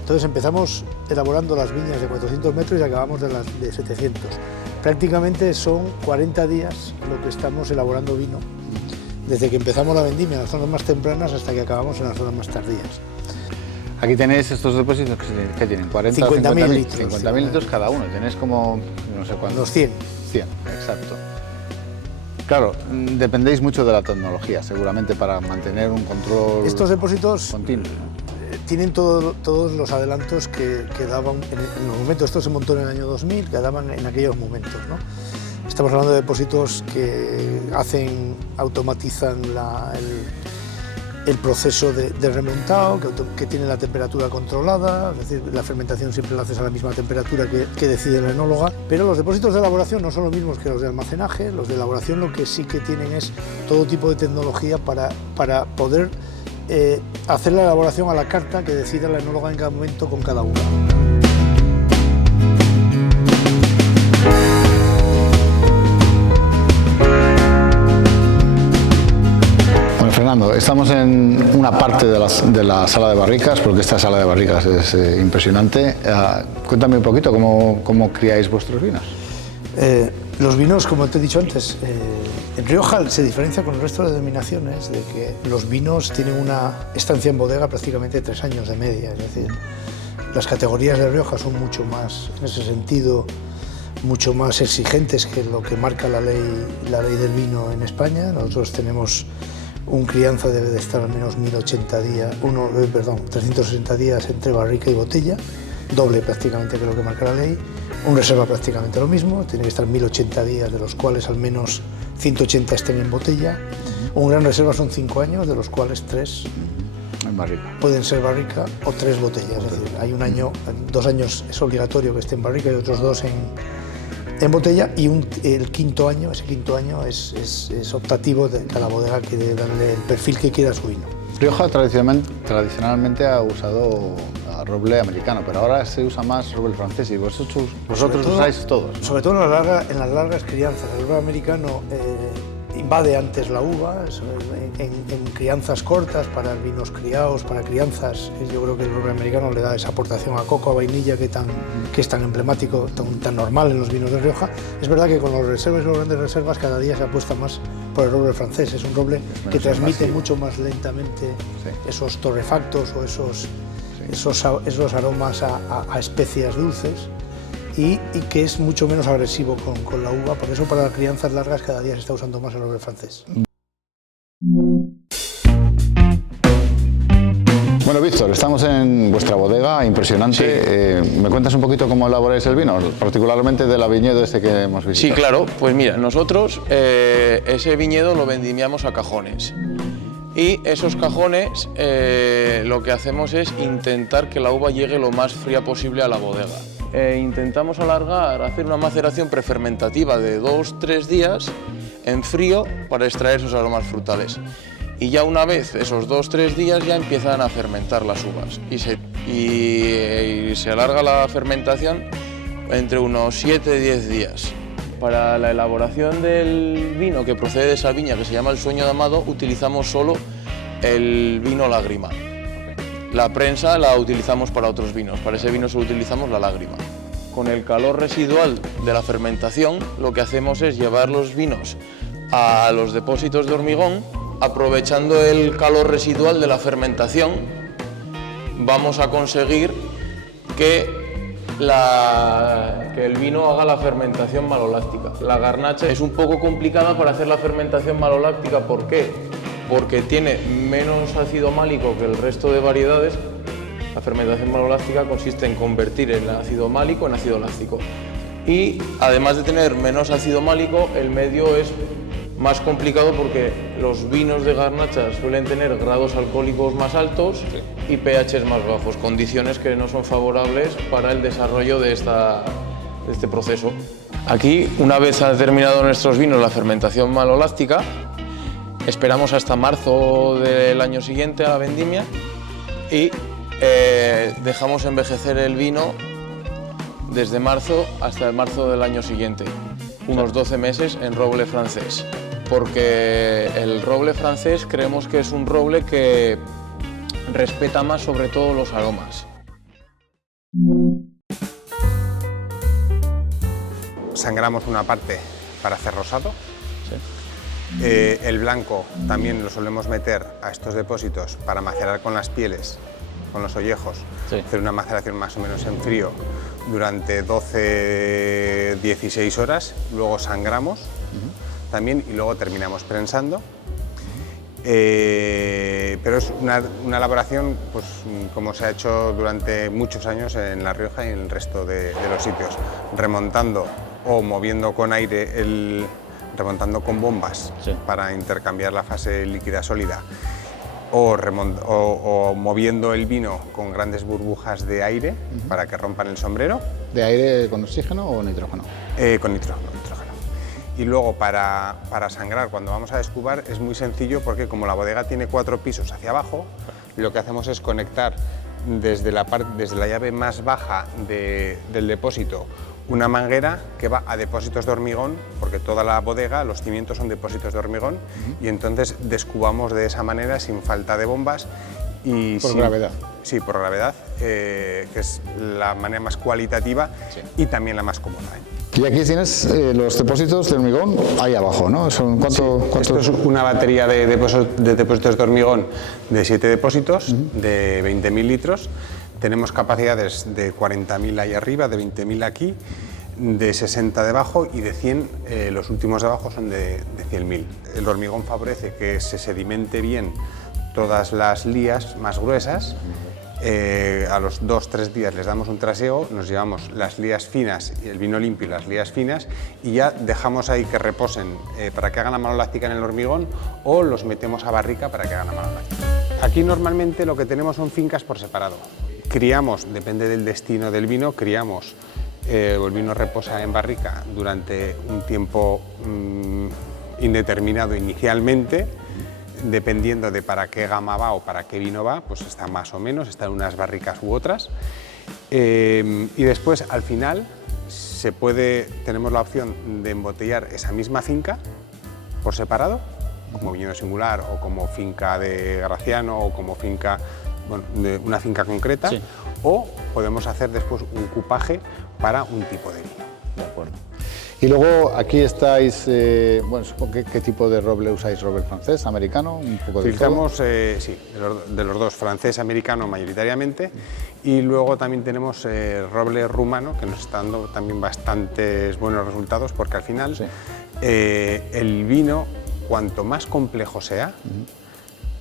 Entonces empezamos elaborando las viñas de 400 metros y acabamos de las de 700. Prácticamente son 40 días lo que estamos elaborando vino, desde que empezamos la vendimia en las zonas más tempranas hasta que acabamos en las zonas más tardías. Aquí tenéis estos depósitos que tienen 50.000 litros. 50.000 litros cada uno, tenéis como no sé cuántos. Los 100. 100, exacto. Claro, dependéis mucho de la tecnología, seguramente, para mantener un control. Estos depósitos continuo. Tienen todos los adelantos que daban en los momentos. Esto se montó en el año 2000, que daban en aquellos momentos, ¿no? Estamos hablando de depósitos que automatizan el proceso de remontado, que tiene la temperatura controlada, es decir, la fermentación siempre la haces a la misma temperatura que decide la enóloga, pero los depósitos de elaboración no son los mismos que los de almacenaje. Los de elaboración lo que sí que tienen es todo tipo de tecnología para poder hacer la elaboración a la carta que decida la enóloga en cada momento con cada uva. Fernando, estamos en una parte de la sala de barricas, porque esta sala de barricas es impresionante. Cuéntame un poquito cómo criáis vuestros vinos. Los vinos, como te he dicho antes, en Rioja se diferencia con el resto de denominaciones de que los vinos tienen una estancia en bodega prácticamente 3 años de media. Es decir, las categorías de Rioja son mucho más, en ese sentido, mucho más exigentes que lo que marca la ley del vino en España. Nosotros tenemos un crianza debe de estar al menos 360 días entre barrica y botella, doble prácticamente que lo que marca la ley. Un reserva prácticamente lo mismo, tiene que estar 1080 días, de los cuales al menos 180 estén en botella. Un gran reserva son 5 años, de los cuales 3 en barrica. Pueden ser barrica o 3 botellas, es decir, hay un año, 2 años es obligatorio que esté en barrica y otros 2 en botella, y el quinto año, ese quinto año es optativo de cada bodega que debe darle el perfil que quiera a su vino. Rioja tradicionalmente ha usado roble americano, pero ahora se usa más roble francés y vosotros usáis todos, ¿no? Sobre todo en las largas crianzas. El roble americano invade antes la uva, en crianzas cortas, para vinos criados, para crianzas. Yo creo que el roble americano le da esa aportación a coco, a vainilla, que es tan emblemático, tan normal en los vinos de Rioja. Es verdad que con los reservas y los grandes reservas cada día se apuesta más por el roble francés. Es un roble que transmite mucho más lentamente esos torrefactos o esos aromas a especias dulces. Y que es mucho menos agresivo con la uva, por eso para las crianzas largas cada día se está usando más el roble francés. Bueno, Víctor, estamos en vuestra bodega, impresionante. Sí. ¿Me cuentas un poquito cómo elaboráis el vino, particularmente del viñedo este que hemos visitado? Sí, claro. Pues mira, nosotros ese viñedo lo vendimiamos a cajones. Y esos cajones lo que hacemos es intentar que la uva llegue lo más fría posible a la bodega. Intentamos hacer una maceración prefermentativa de 2-3 días en frío para extraer esos aromas frutales. Y ya una vez esos 2-3 días ya empiezan a fermentar las uvas y se alarga la fermentación entre unos 7-10 días. Para la elaboración del vino que procede de esa viña, que se llama El Sueño de Amado, utilizamos solo el vino lágrima. La prensa la utilizamos para otros vinos, para ese vino solo utilizamos la lágrima. Con el calor residual de la fermentación, lo que hacemos es llevar los vinos a los depósitos de hormigón, aprovechando el calor residual de la fermentación, vamos a conseguir que el vino haga la fermentación maloláctica. La garnacha es un poco complicada para hacer la fermentación maloláctica, ¿por qué? Porque tiene menos ácido málico que el resto de variedades. La fermentación maloláctica consiste en convertir el ácido málico en ácido láctico. Y además de tener menos ácido málico, el medio es más complicado porque los vinos de garnacha suelen tener grados alcohólicos más altos y pHs más bajos, condiciones que no son favorables para el desarrollo de este proceso. Aquí, una vez ha terminado nuestros vinos la fermentación maloláctica, esperamos hasta marzo del año siguiente a la vendimia y dejamos envejecer el vino desde marzo hasta el marzo del año siguiente, unos 12 meses en roble francés, porque el roble francés creemos que es un roble que respeta más sobre todo los aromas. Sangramos una parte para hacer rosado. El blanco también lo solemos meter a estos depósitos para macerar con las pieles, con los ollejos, hacer una maceración más o menos en frío durante 12-16 horas, luego sangramos también y luego terminamos prensando. Pero es una elaboración, pues, como se ha hecho durante muchos años en La Rioja y en el resto de los sitios, remontando o moviendo con aire, remontando con bombas para intercambiar la fase líquida-sólida o moviendo el vino con grandes burbujas de aire para que rompan el sombrero. ¿De aire con oxígeno o nitrógeno? Con nitrógeno. Y luego para sangrar, cuando vamos a descubar, es muy sencillo porque como la bodega tiene 4 pisos hacia abajo, lo que hacemos es conectar desde la llave más baja del depósito una manguera que va a depósitos de hormigón, porque toda la bodega, los cimientos son depósitos de hormigón, y entonces descubamos de esa manera sin falta de bombas. Y por gravedad. Sí, por gravedad, que es la manera más cualitativa y también la más cómoda. Y aquí tienes los depósitos de hormigón ahí abajo, ¿no? Esto es una batería de depósitos de hormigón de 7 depósitos, de 20.000 litros. Tenemos capacidades de 40.000 ahí arriba, de 20.000 aquí, de 60 debajo y de 100, los últimos de abajo son de 100.000. El hormigón favorece que se sedimente bien todas las lías más gruesas. A los 2-3 días les damos un traseo, nos llevamos las lías finas y el vino limpio y las lías finas y ya dejamos ahí que reposen para que hagan la maloláctica en el hormigón o los metemos a barrica para que hagan la maloláctica. Aquí normalmente lo que tenemos son fincas por separado. Criamos, depende del destino del vino, criamos, el vino reposa en barrica durante un tiempo indeterminado inicialmente. Dependiendo de para qué gama va o para qué vino va, pues está más o menos, está en unas barricas u otras. Y después, al final, tenemos la opción de embotellar esa misma finca por separado, como viñedo singular o como finca de Graciano o como finca, bueno, de una finca concreta, o podemos hacer después un cupaje para un tipo de vino. De acuerdo. Y luego aquí estáis, bueno, supongo que ¿qué tipo de roble usáis? ¿Roble francés, americano? Un poco de utilizamos, sí, de los dos, francés, americano mayoritariamente, y luego también tenemos roble rumano, que nos está dando también bastantes buenos resultados, porque al final el vino, cuanto más complejo sea,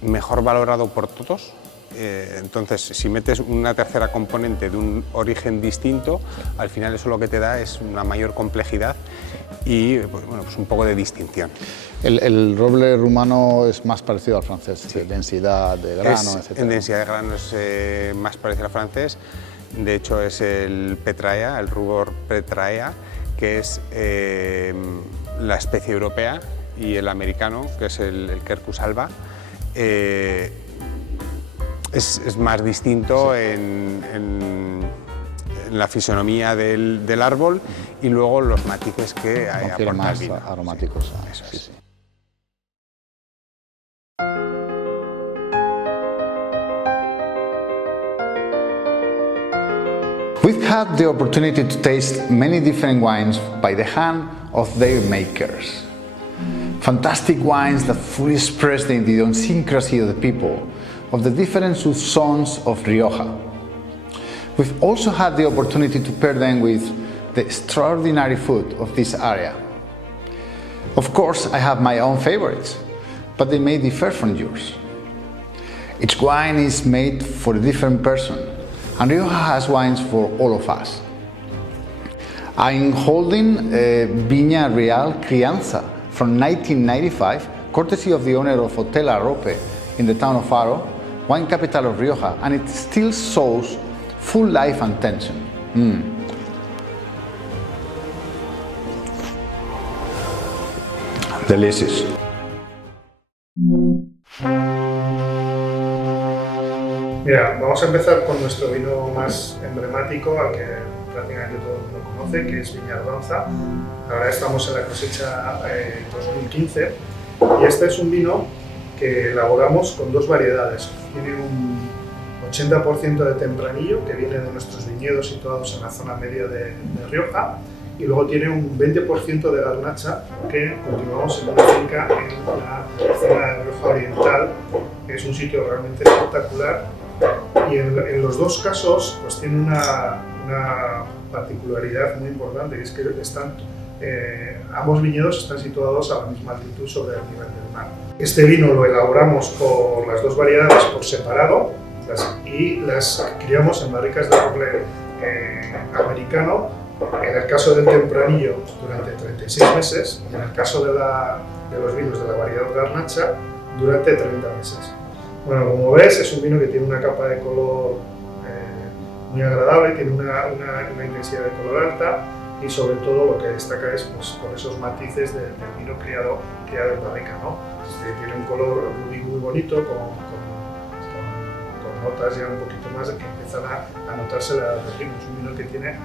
mejor valorado por todos. Entonces, si metes una tercera componente de un origen distinto, al final eso lo que te da es una mayor complejidad y pues un poco de distinción. El roble rumano es más parecido al francés, densidad de grano, etc. En densidad de grano es más parecido al francés. De hecho, es el Petraea, el rubor Petraea, que es la especie europea, y el americano, que es el Quercus alba. Es más distinto en la fisonomía del árbol y luego los matices que aporta más el vino. Aromáticos. Sí, eso es. We've had the opportunity to taste many different wines by the hand of their makers. Fantastic wines that fully express the idiosyncrasy of the people, of the different subzones of Rioja. We've also had the opportunity to pair them with the extraordinary food of this area. Of course, I have my own favorites, but they may differ from yours. Each wine is made for a different person, and Rioja has wines for all of us. I'm holding Viña Real Crianza from 1995, courtesy of the owner of Hotel Arrope in the town of Faro, wine capital of Rioja, and it still shows full life and tension. Delicious. Mira, vamos a empezar con nuestro vino más emblemático, al que prácticamente todo el mundo conoce, que es Viña Ardanza. Ahora estamos en la cosecha 2015 y este es un vino que elaboramos con dos variedades. Tiene un 80% de tempranillo, que viene de nuestros viñedos situados en la zona media de Rioja, y luego tiene un 20% de garnacha, que cultivamos en una finca en la zona de Rioja Oriental, que es un sitio realmente espectacular. Y en los dos casos pues tiene una particularidad muy importante, que es que ambos viñedos están situados a la misma altitud sobre el nivel del mar. Este vino lo elaboramos por las dos variedades por separado y las criamos en barricas de roble americano, en el caso del tempranillo durante 36 meses y en el caso de los vinos de la variedad garnacha durante 30 meses. Bueno, como ves, es un vino que tiene una capa de color muy agradable, tiene una intensidad de color alta y sobre todo lo que destaca es pues, con esos matices del vino criado en barrica, ¿no? Tiene un color rubí muy bonito, con notas ya un poquito más que empiezan a notarse la del vino. Es un vino que tiene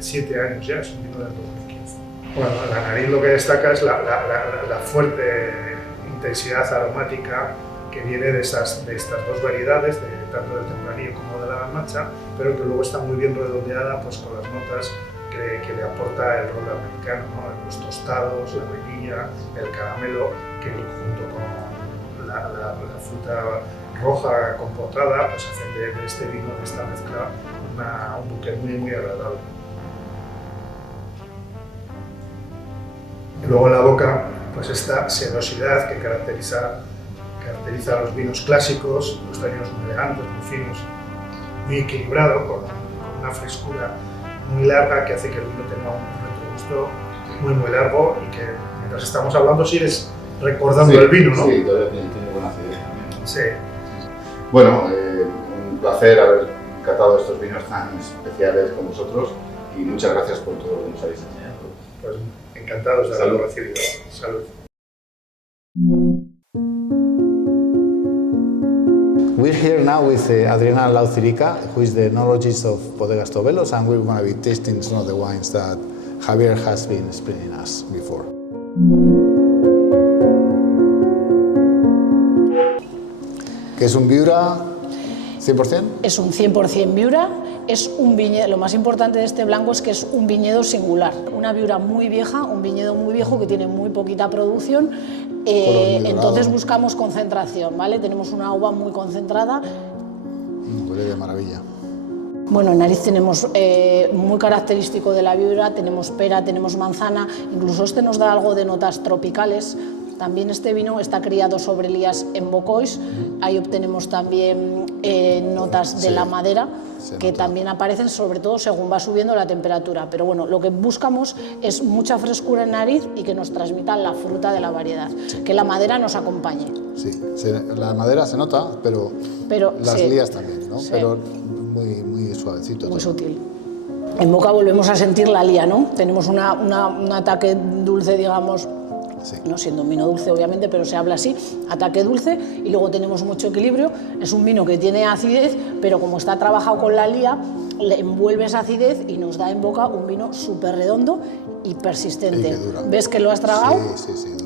7 años ya, es un vino del 2015. Bueno, la nariz lo que destaca es la fuerte intensidad aromática que viene de estas dos variedades, tanto del Tempranillo como de la Garnacha, pero que luego está muy bien redondeada pues, con las notas que le aporta el ron americano, ¿no? Los tostados, la vainilla, el caramelo, que junto con la fruta roja compotada pues hacen de este vino, de esta mezcla, un buque muy agradable. Y luego en la boca, pues esta sedosidad que caracteriza a los vinos clásicos, los tañinos muy elegantes, muy finos, muy equilibrado, con una frescura muy larga que hace que el vino tenga un retrogusto muy largo y que mientras estamos hablando sigues recordando el vino, ¿no? Sí, todavía tiene buena acidez también. Sí. Bueno, un placer haber catado estos vinos tan especiales con vosotros y muchas gracias por todo lo que nos habéis enseñado. Pues encantados de haberlo recibido. Salud. We're here now with Adriana Lauzirica, who is the enologist of Bodegas Tobelos, and we're going to be tasting some of the wines that Javier has been explaining us before. ¿Qué es un Viura 100%? Es un 100% Viura, es un viñedo, lo más importante de este blanco es que es un viñedo singular. Una Viura muy vieja, un viñedo muy viejo que tiene muy poquita producción. Entonces buscamos concentración, ¿vale? Tenemos una uva muy concentrada. Huele de maravilla. Bueno, en nariz tenemos muy característico de la Viura, tenemos pera, tenemos manzana, incluso este nos da algo de notas tropicales. También este vino está criado sobre lías en Bocois, ahí obtenemos también notas de la madera que también aparecen sobre todo según va subiendo la temperatura, pero bueno, lo que buscamos es mucha frescura en nariz y que nos transmitan la fruta de la variedad, que la madera nos acompañe. Sí, la madera se nota, pero las lías también, ¿no? Sí. Pero muy suavecito. Muy sutil. En boca volvemos a sentir la lía, ¿no? Tenemos un ataque dulce, digamos, sí. No siendo un vino dulce obviamente, pero se habla así, ataque dulce, y luego tenemos mucho equilibrio. Es un vino que tiene acidez, pero como está trabajado con la lía, le envuelve esa acidez y nos da en boca un vino súper redondo y persistente. Ves que lo has tragado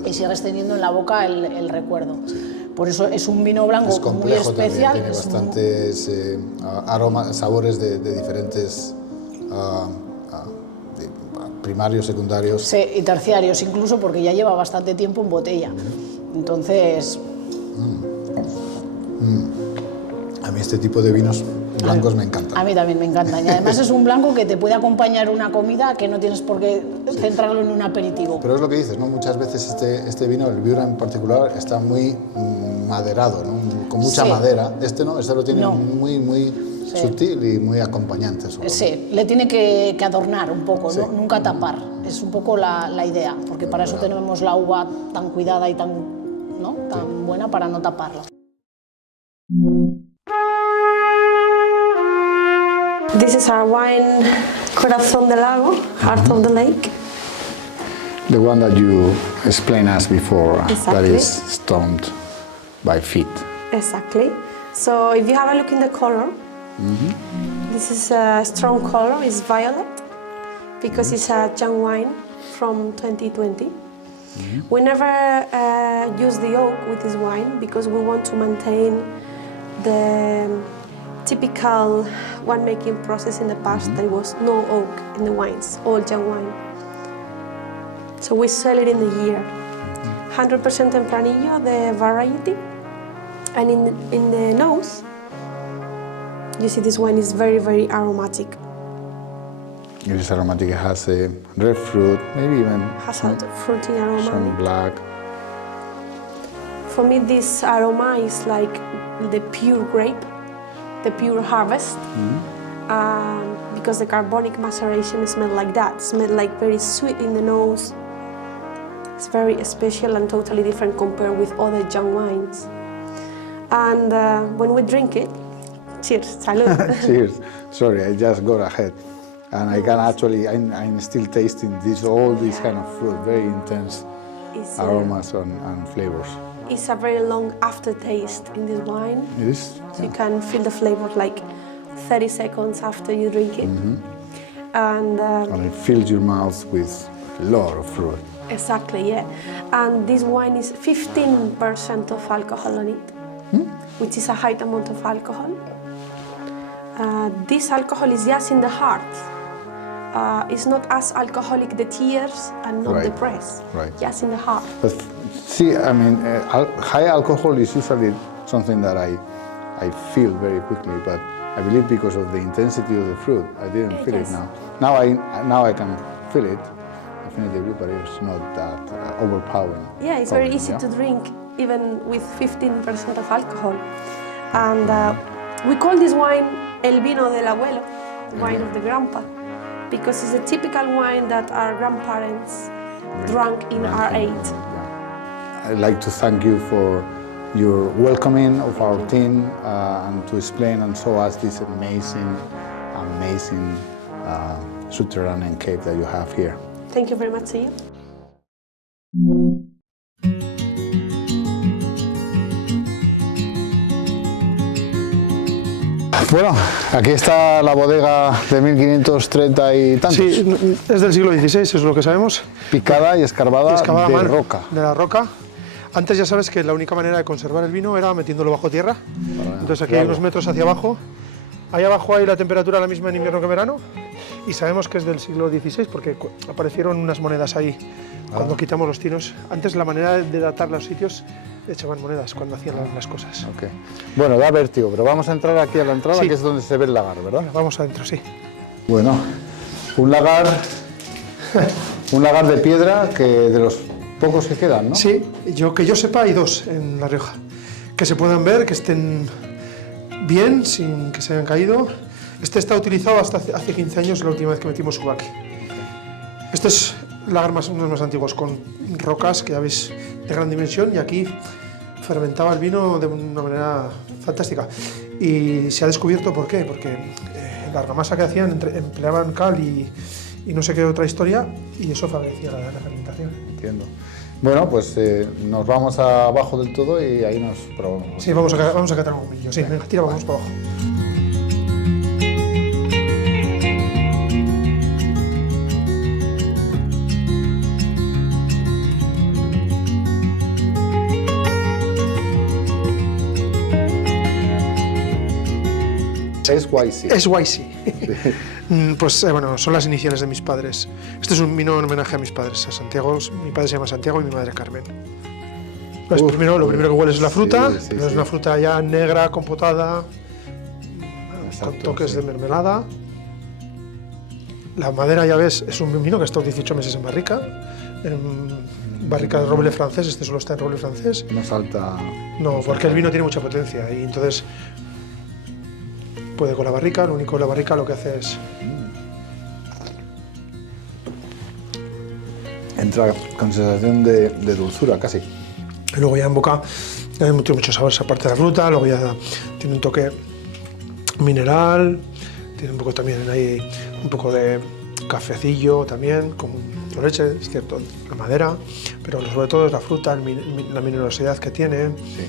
y sigues teniendo en la boca el recuerdo. Sí. Por eso es un vino blanco muy especial. Tiene bastantes aromas, sabores de diferentes primarios, secundarios. Sí, y terciarios incluso, porque ya lleva bastante tiempo en botella. Entonces... A mí este tipo de vinos blancos me encantan. A mí también me encantan. Y además es un blanco que te puede acompañar una comida que no tienes por qué centrarlo en un aperitivo. Pero es lo que dices, ¿no? Muchas veces este vino, el Viura en particular, está muy maderado, ¿no? Con mucha madera. Este no, este lo tiene muy sutil y muy acompañante. Sí, le tiene que adornar un poco, ¿no? Nunca tapar. Es un poco la idea, porque para eso tenemos la uva tan cuidada y tan buena para no taparla. This is our wine, Corazón del Lago, Heart of the Lake. The one that you explained us before, that is stoned by feet. Exactly. So if you have a look in the color, this is a strong color, it's violet, because it's a young wine from 2020. We never use the oak with this wine because we want to maintain the typical winemaking process in the past. There was no oak in the wines, all young wine. So we sell it in the year. 100% Tempranillo, the variety. And in the nose, you see this wine is very aromatic. It is aromatic, it has a red fruit, maybe even has a fruity aroma. Some black. For me, this aroma is like the pure grape, the pure harvest, because the carbonic maceration smells like that. Smells like very sweet in the nose. It's very special and totally different compared with other young wines. And when we drink it, cheers, salud. Cheers. Sorry, I just got ahead. And I can actually, I'm still tasting all this kind of fruit, very intense aromas and flavors. It's a very long aftertaste in this wine. It is? So you can feel the flavor like 30 seconds after you drink it. And it fills your mouth with a lot of fruit. exactly, yeah. And this wine is 15% of alcohol on it, which is a high amount of alcohol. This alcohol is just in the heart. It's not as alcoholic the tears and not the press, just in the heart. But see, I mean, high alcohol is usually something that I feel very quickly, but I believe because of the intensity of the fruit, I didn't feel it now. Now I can feel it definitively, but it's not that overpowering. Yeah, it's very easy to drink, even with 15% of alcohol. And we call this wine El Vino del Abuelo, the wine of the grandpa, because it's a typical wine that our grandparents drank in our age. I'd like to thank you for your welcoming of our team and to explain and show us this amazing subterranean cave that you have here. Thank you very much to you. Bueno, aquí está la bodega de 1530 y tantos. Sí, es del siglo XVI, es lo que sabemos. Picada y escarbada de roca. De la roca. Antes ya sabes que la única manera de conservar el vino era metiéndolo bajo tierra. Entonces aquí hay unos metros hacia abajo. Ahí abajo hay la temperatura la misma en invierno que en verano. Y sabemos que es del siglo XVI porque aparecieron unas monedas ahí cuando quitamos los tinos. Antes la manera de datar los sitios echaban monedas cuando hacían las cosas. Okay. Bueno, da vértigo, pero vamos a entrar aquí a la entrada, sí, que es donde se ve el lagar, ¿verdad? Bueno, vamos adentro, sí. Bueno, un lagar de piedra que de los pocos que quedan, ¿no? Sí, que yo sepa hay dos en La Rioja, que se puedan ver, que estén bien, sin que se hayan caído. Este está utilizado hasta hace 15 años, la última vez que metimos uva aquí. Este es lagar uno de los más antiguos, con rocas que ya veis de gran dimensión, y aquí fermentaba el vino de una manera fantástica. Y se ha descubierto por qué, porque la argamasa que hacían empleaban cal y no sé qué otra historia, y eso favorecía la fermentación. Entiendo. Bueno, pues nos vamos abajo del todo y ahí nos probamos. Sí, vamos a catar un poquillo. Sí, venga, tira, vamos para abajo. SYC. SYC. Pues bueno, son las iniciales de mis padres. Este es un vino en homenaje a mis padres, a Santiago. Mi padre se llama Santiago y mi madre Carmen. Pues lo primero que huele es la fruta, pero es una fruta ya negra, compotada, con toques de mermelada. La madera, ya ves, es un vino que ha estado 18 meses en barrica de roble francés. Este solo está en roble francés. No salta. No, porque el vino tiene mucha potencia y entonces puede con la barrica. Lo único, la barrica lo que hace es entra con sensación de dulzura casi. Y luego ya en boca tiene mucho sabor esa parte de la fruta, luego ya tiene un toque mineral, tiene un poco también ahí un poco de cafecillo también, con leche, es cierto, la madera, pero sobre todo es la fruta, la mineralosidad que tiene. Sí,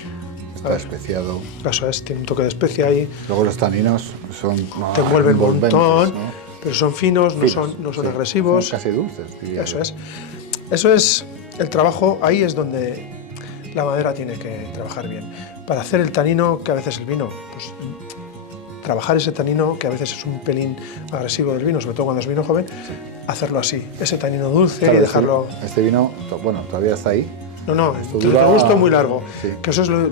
está especiado. Eso es, tiene un toque de especia ahí. Luego los taninos son te envuelven un montón, ¿no? Pero son finos, no son agresivos. Son casi dulces, diría yo. Eso es el trabajo, ahí es donde la madera tiene que trabajar bien. Para hacer el tanino, que a veces el vino, pues trabajar ese tanino, que a veces es un pelín agresivo del vino, sobre todo cuando es vino joven, hacerlo así, ese tanino dulce, claro, y dejarlo... Este vino, bueno, todavía está ahí. No, tiene un regusto muy largo. Sí. Que eso es lo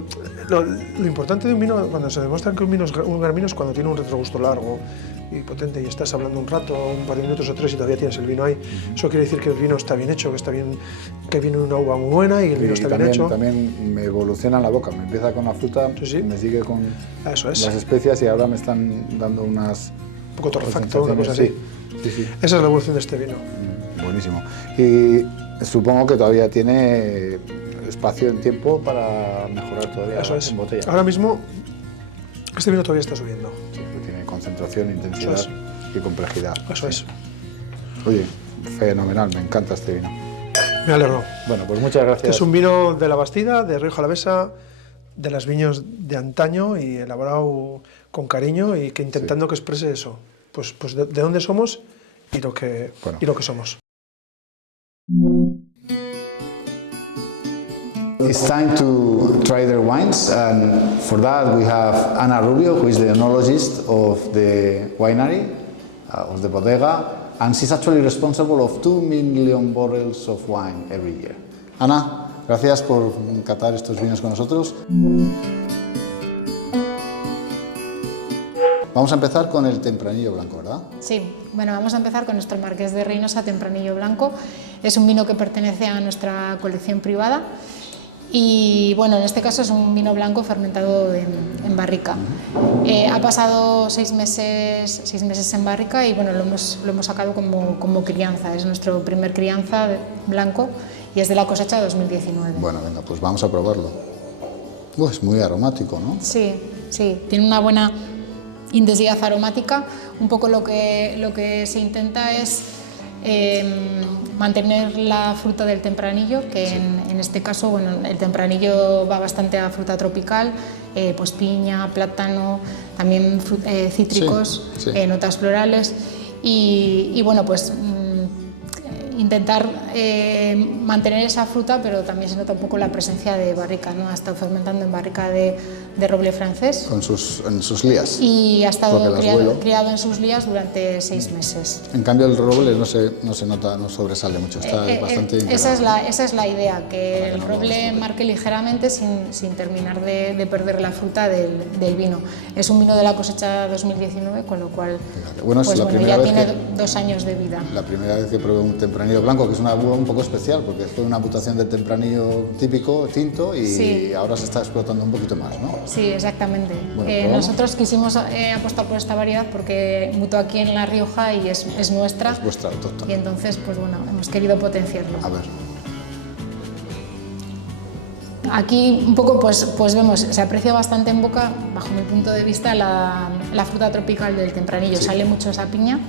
importante de un vino, cuando se demuestra que un gran es cuando tiene un retrogusto largo y potente, y estás hablando un rato, un par de minutos o tres, y todavía tienes el vino ahí. Eso quiere decir que el vino está bien hecho, que viene una uva muy buena y el vino está bien hecho. También me evoluciona en la boca, me empieza con la fruta, sí. Me sigue con las especias y ahora me están dando unas... Un poco torrefacto, una cosa así. Sí. Esa es la evolución de este vino. Buenísimo. Y supongo que todavía tiene espacio en tiempo para mejorar todavía en botella. Ahora mismo este vino todavía está subiendo. Sí, tiene concentración, intensidad y complejidad. Eso es. Oye, fenomenal, me encanta este vino. Me alegro. Bueno, pues muchas gracias. Este es un vino de la Bastida, de Rioja Alavesa, de las viñas de antaño y elaborado con cariño y que intentando que exprese eso, pues de dónde somos y lo que somos. It's time to try their wines, and for that we have Ana Rubio, who is the enologist of the winery, of the bodega, and she's actually responsible of 2 million barrels of wine every year. Ana, gracias por catar estos vinos con nosotros. Vamos a empezar con el Tempranillo Blanco, ¿verdad? Sí, bueno, vamos a empezar con nuestro Marqués de Reynosa Tempranillo Blanco. Es un vino que pertenece a nuestra colección privada y, bueno, en este caso es un vino blanco fermentado en barrica. Ha pasado 6 meses en barrica y, bueno, lo hemos sacado como crianza. Es nuestro primer crianza blanco y es de la cosecha de 2019. Bueno, venga, pues vamos a probarlo. Es muy aromático, ¿no? Sí, tiene una buena intensidad aromática. Un poco lo que se intenta es mantener la fruta del tempranillo, que en este caso, bueno, el tempranillo va bastante a fruta tropical, pues piña, plátano, también cítricos, notas florales y bueno, pues intentar mantener esa fruta, pero también se nota un poco la presencia de barrica, ¿no? Ha estado fermentando en barrica de roble francés. En sus lías. Y ha estado criado en sus lías durante 6 meses. En cambio el roble no se nota, no sobresale mucho, está bastante integrado. Esa es la idea, que el roble marque ligeramente sin terminar de perder la fruta del vino. Es un vino de la cosecha 2019, con lo cual ya tiene 2 años de vida. La primera vez que probé un tempranillo blanco, que es una uva un poco especial, porque fue una mutación del tempranillo típico, tinto, y ahora se está explotando un poquito más, ¿no? Sí, exactamente. Bueno, nosotros quisimos apostar por esta variedad porque mutó aquí en La Rioja y es nuestra. Es vuestra autóctona. Y entonces, pues bueno, hemos querido potenciarlo. A ver. Aquí un poco pues vemos, se aprecia bastante en boca, bajo mi punto de vista, la fruta tropical del tempranillo. Sale mucho esa piña,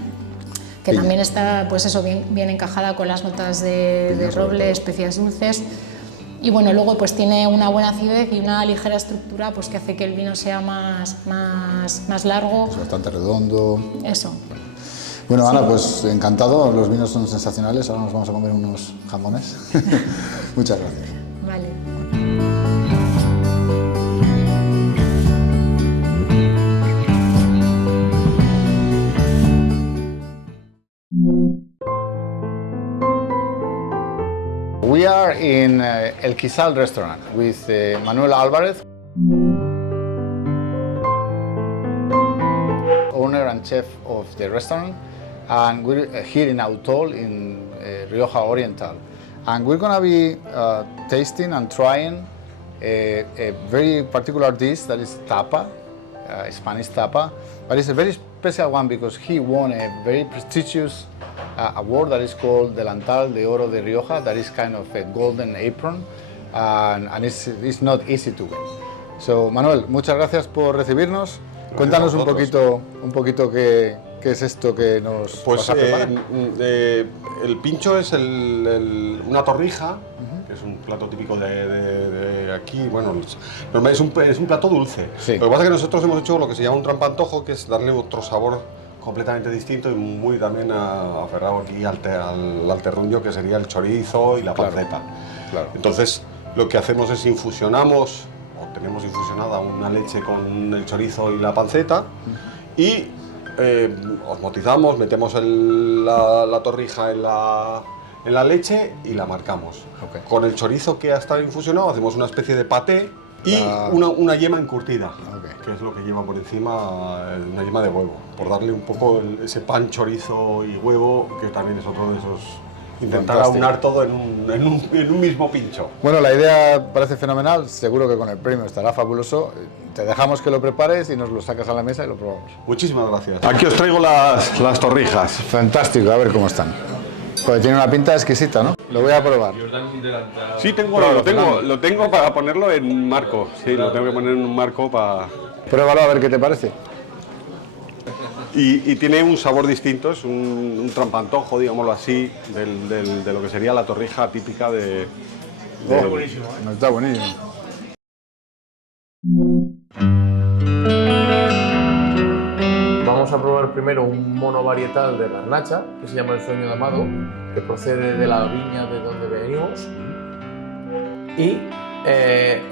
que también está pues eso, bien encajada con las notas de roble, especias dulces. Y bueno, luego pues tiene una buena acidez y una ligera estructura pues que hace que el vino sea más largo. Es bastante redondo. Eso. Bueno, Ana, pues encantado, los vinos son sensacionales, ahora nos vamos a comer unos jamones. Muchas gracias. Vale. We are in El Quisal restaurant with Manuel Álvarez, owner and chef of the restaurant, and we're here in Autol in Rioja Oriental, and we're gonna be tasting and trying a very particular dish that is tapa, Spanish tapa, but it's a very special one because he won a very prestigious award that is called Delantal de Oro de Rioja, that is kind of a golden apron, and it's not easy to win. So, Manuel, muchas gracias por recibirnos. Cuéntanos un poquito qué es esto que nos vas a preparar. El pincho es una torrija, que es un plato típico de aquí. Bueno, es un plato dulce. Lo que pasa es que nosotros hemos hecho lo que se llama un trampantojo, que es darle otro sabor completamente distinto y muy también aferrado aquí al terruño, que sería el chorizo y la panceta. Claro. Entonces, lo que hacemos es infusionamos, o tenemos infusionada una leche con el chorizo y la panceta, y osmotizamos, metemos la torrija en la leche y la marcamos. Con el chorizo que ha estado infusionado hacemos una especie de paté y una yema encurtida, que es lo que lleva por encima, una yema de huevo, por darle un poco ese pan, chorizo y huevo, que también es otro de esos, intentar aunar todo en un mismo pincho. Bueno, la idea parece fenomenal, seguro que con el premio estará fabuloso. Te dejamos que lo prepares y nos lo sacas a la mesa y lo probamos. Muchísimas gracias. Aquí os traigo las torrijas. Fantástico, a ver cómo están. Pues tiene una pinta exquisita, ¿no? Lo voy a probar. Sí, lo tengo para ponerlo en marco. Sí, lo tengo que poner en un marco para... Pruébalo a ver qué te parece. Y tiene un sabor distinto, es un trampantojo, digámoslo así, de lo que sería la torrija típica de... Está buenísimo, ¿eh? Está buenísimo. Vamos a probar primero un mono varietal de garnacha, que se llama El Sueño de Amado, que procede de la viña de donde venimos. Y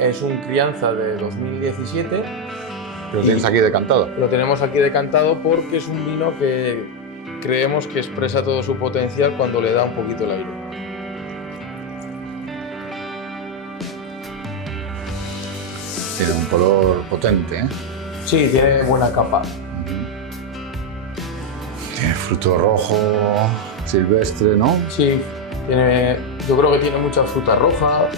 es un crianza de 2017. ¿Lo tienes aquí decantado? Lo tenemos aquí decantado porque es un vino que creemos que expresa todo su potencial cuando le da un poquito el aire. Tiene un color potente, ¿eh? Sí, tiene buena capa. Tiene fruto rojo, silvestre, ¿no? Sí, yo creo que tiene mucha fruta roja,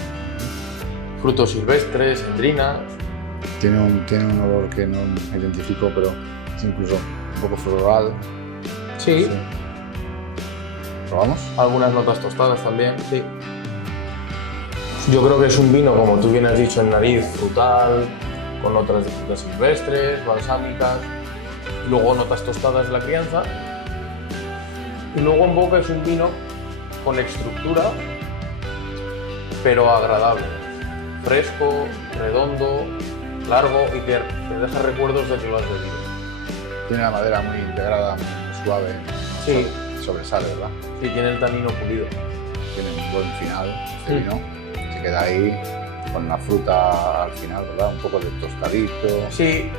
frutos silvestres, endrinas. Tiene un olor que no identifico, pero es incluso un poco floral. Sí. ¿Probamos? Algunas notas tostadas también, sí. Yo creo que es un vino, como tú bien has dicho, en nariz frutal, con notas de frutas silvestres, balsámicas, y luego notas tostadas de la crianza. Y luego en boca es un vino con estructura, pero agradable. Fresco, redondo, largo y que te deja recuerdos de que lo has bebido. Tiene la madera muy integrada, muy suave. Sí. Sobresale, ¿verdad? Sí, tiene el tanino pulido. Tiene un buen final este vino. Se queda ahí con la fruta al final, ¿verdad? Un poco de tostadito. Sí,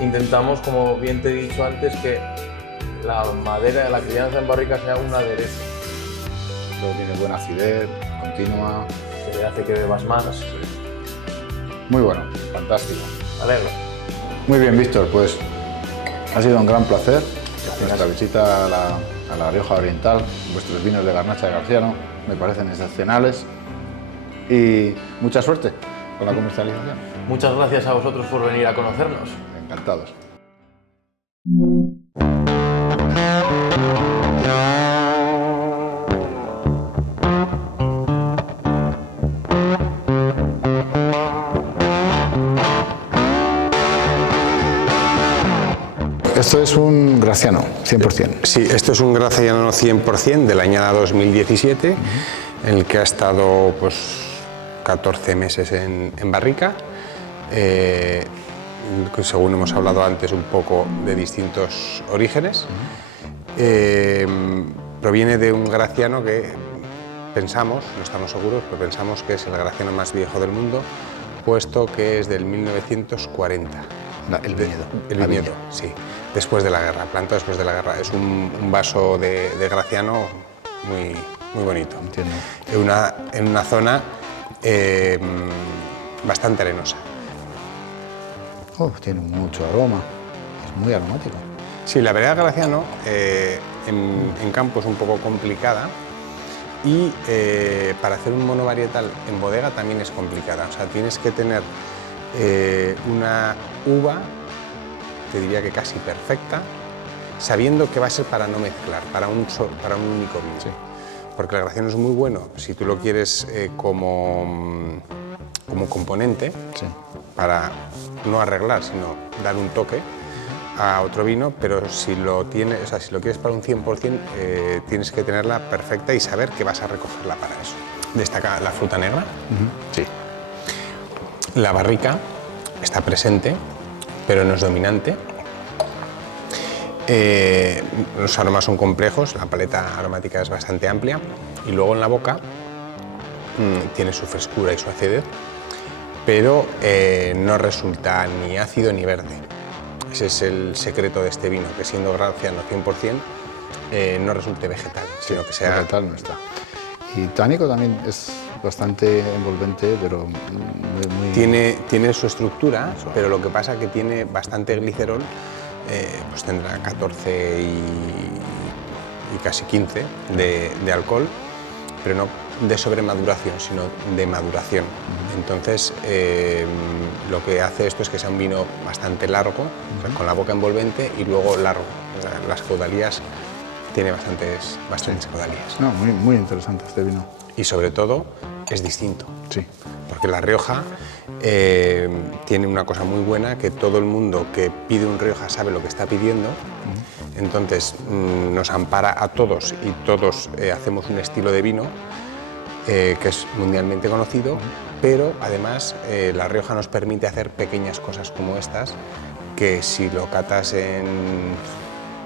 intentamos, como bien te he dicho antes, que la madera de la crianza en barrica sea un aderezo. Luego tiene buena acidez, continua. Que hace que bebas más. Sí. Muy bueno, fantástico. Me alegro. Muy bien, Víctor, pues ha sido un gran placer nuestra visita a la Rioja Oriental. Vuestros vinos de Garnacha de Garciano me parecen excepcionales y mucha suerte con la comercialización. Muchas gracias a vosotros por venir a conocernos. Encantados. Esto es un Graciano, 100%. Sí, esto es un Graciano 100% del año 2017, en el que ha estado pues 14 meses en barrica. Según hemos hablado antes un poco de distintos orígenes. Proviene de un Graciano que pensamos, no estamos seguros, pero pensamos que es el Graciano más viejo del mundo, puesto que es del 1940. El viñedo. El viñedo, sí. Después de la guerra, planta después de la guerra. Es un vaso de Graciano muy bonito. Entiendo. En una zona bastante arenosa. Tiene mucho aroma, es muy aromático. Sí, la variedad Graciano en campo es un poco complicada y para hacer un monovarietal en bodega también es complicada. O sea, tienes que tener una uva, te diría que casi perfecta, sabiendo que va a ser para no mezclar, para un único vino. Sí. Porque el Graciano es muy bueno si tú lo quieres como componente, sí, para no arreglar, sino dar un toque a otro vino, pero si lo quieres para un 100%, tienes que tenerla perfecta y saber que vas a recogerla para eso. Destaca la fruta negra, sí. La barrica está presente, pero no es dominante. Los aromas son complejos, la paleta aromática es bastante amplia y luego en la boca tiene su frescura y su acidez, pero no resulta ni ácido ni verde. Ese es el secreto de este vino, que siendo Graciano 100% no resulte vegetal, sino que sea... Vegetal no está. Y tánico también es bastante envolvente, pero muy... Tiene su estructura, pero lo que pasa es que tiene bastante glicerol, pues tendrá 14 y casi 15 de alcohol, pero no de sobremaduración, sino de maduración. Entonces, lo que hace esto es que sea un vino bastante largo, o sea, con la boca envolvente y luego largo. O sea, las caudalías tiene bastantes caudalías. No, muy interesante este vino. Y sobre todo es distinto. Sí. Porque La Rioja tiene una cosa muy buena, que todo el mundo que pide un Rioja sabe lo que está pidiendo. Entonces nos ampara a todos y todos hacemos un estilo de vino que es mundialmente conocido, pero además La Rioja nos permite hacer pequeñas cosas como estas, que si lo catas en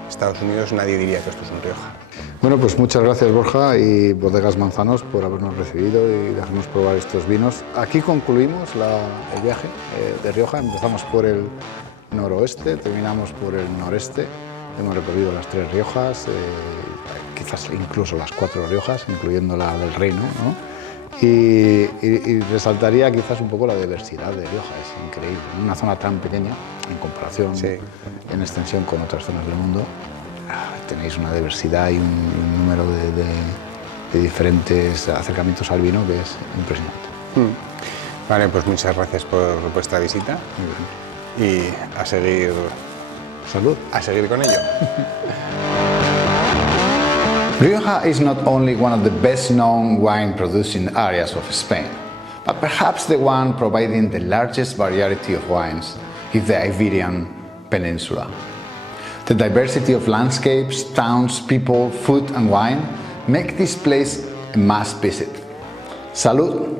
Estados Unidos nadie diría que esto es un Rioja. Bueno, pues muchas gracias Borja y Bodegas Manzanos por habernos recibido y dejarnos probar estos vinos. Aquí concluimos el viaje de Rioja. Empezamos por el noroeste, terminamos por el noreste. Hemos recorrido las 3 Riojas, quizás incluso las 4 Riojas, incluyendo la del Reino, ¿no? Y resaltaría quizás un poco la diversidad de Rioja, es increíble. En una zona tan pequeña, en comparación, en extensión con otras zonas del mundo, tenéis una diversidad y un número de diferentes acercamientos al vino que es impresionante. Vale, pues muchas gracias por vuestra visita. Muy bien. Y a seguir... Salud. A seguir con ello. Rioja is not only one of the best-known wine-producing areas of Spain, but perhaps the one providing the largest variety of wines in the Iberian Peninsula. The diversity of landscapes, towns, people, food and wine make this place a must visit. Salud!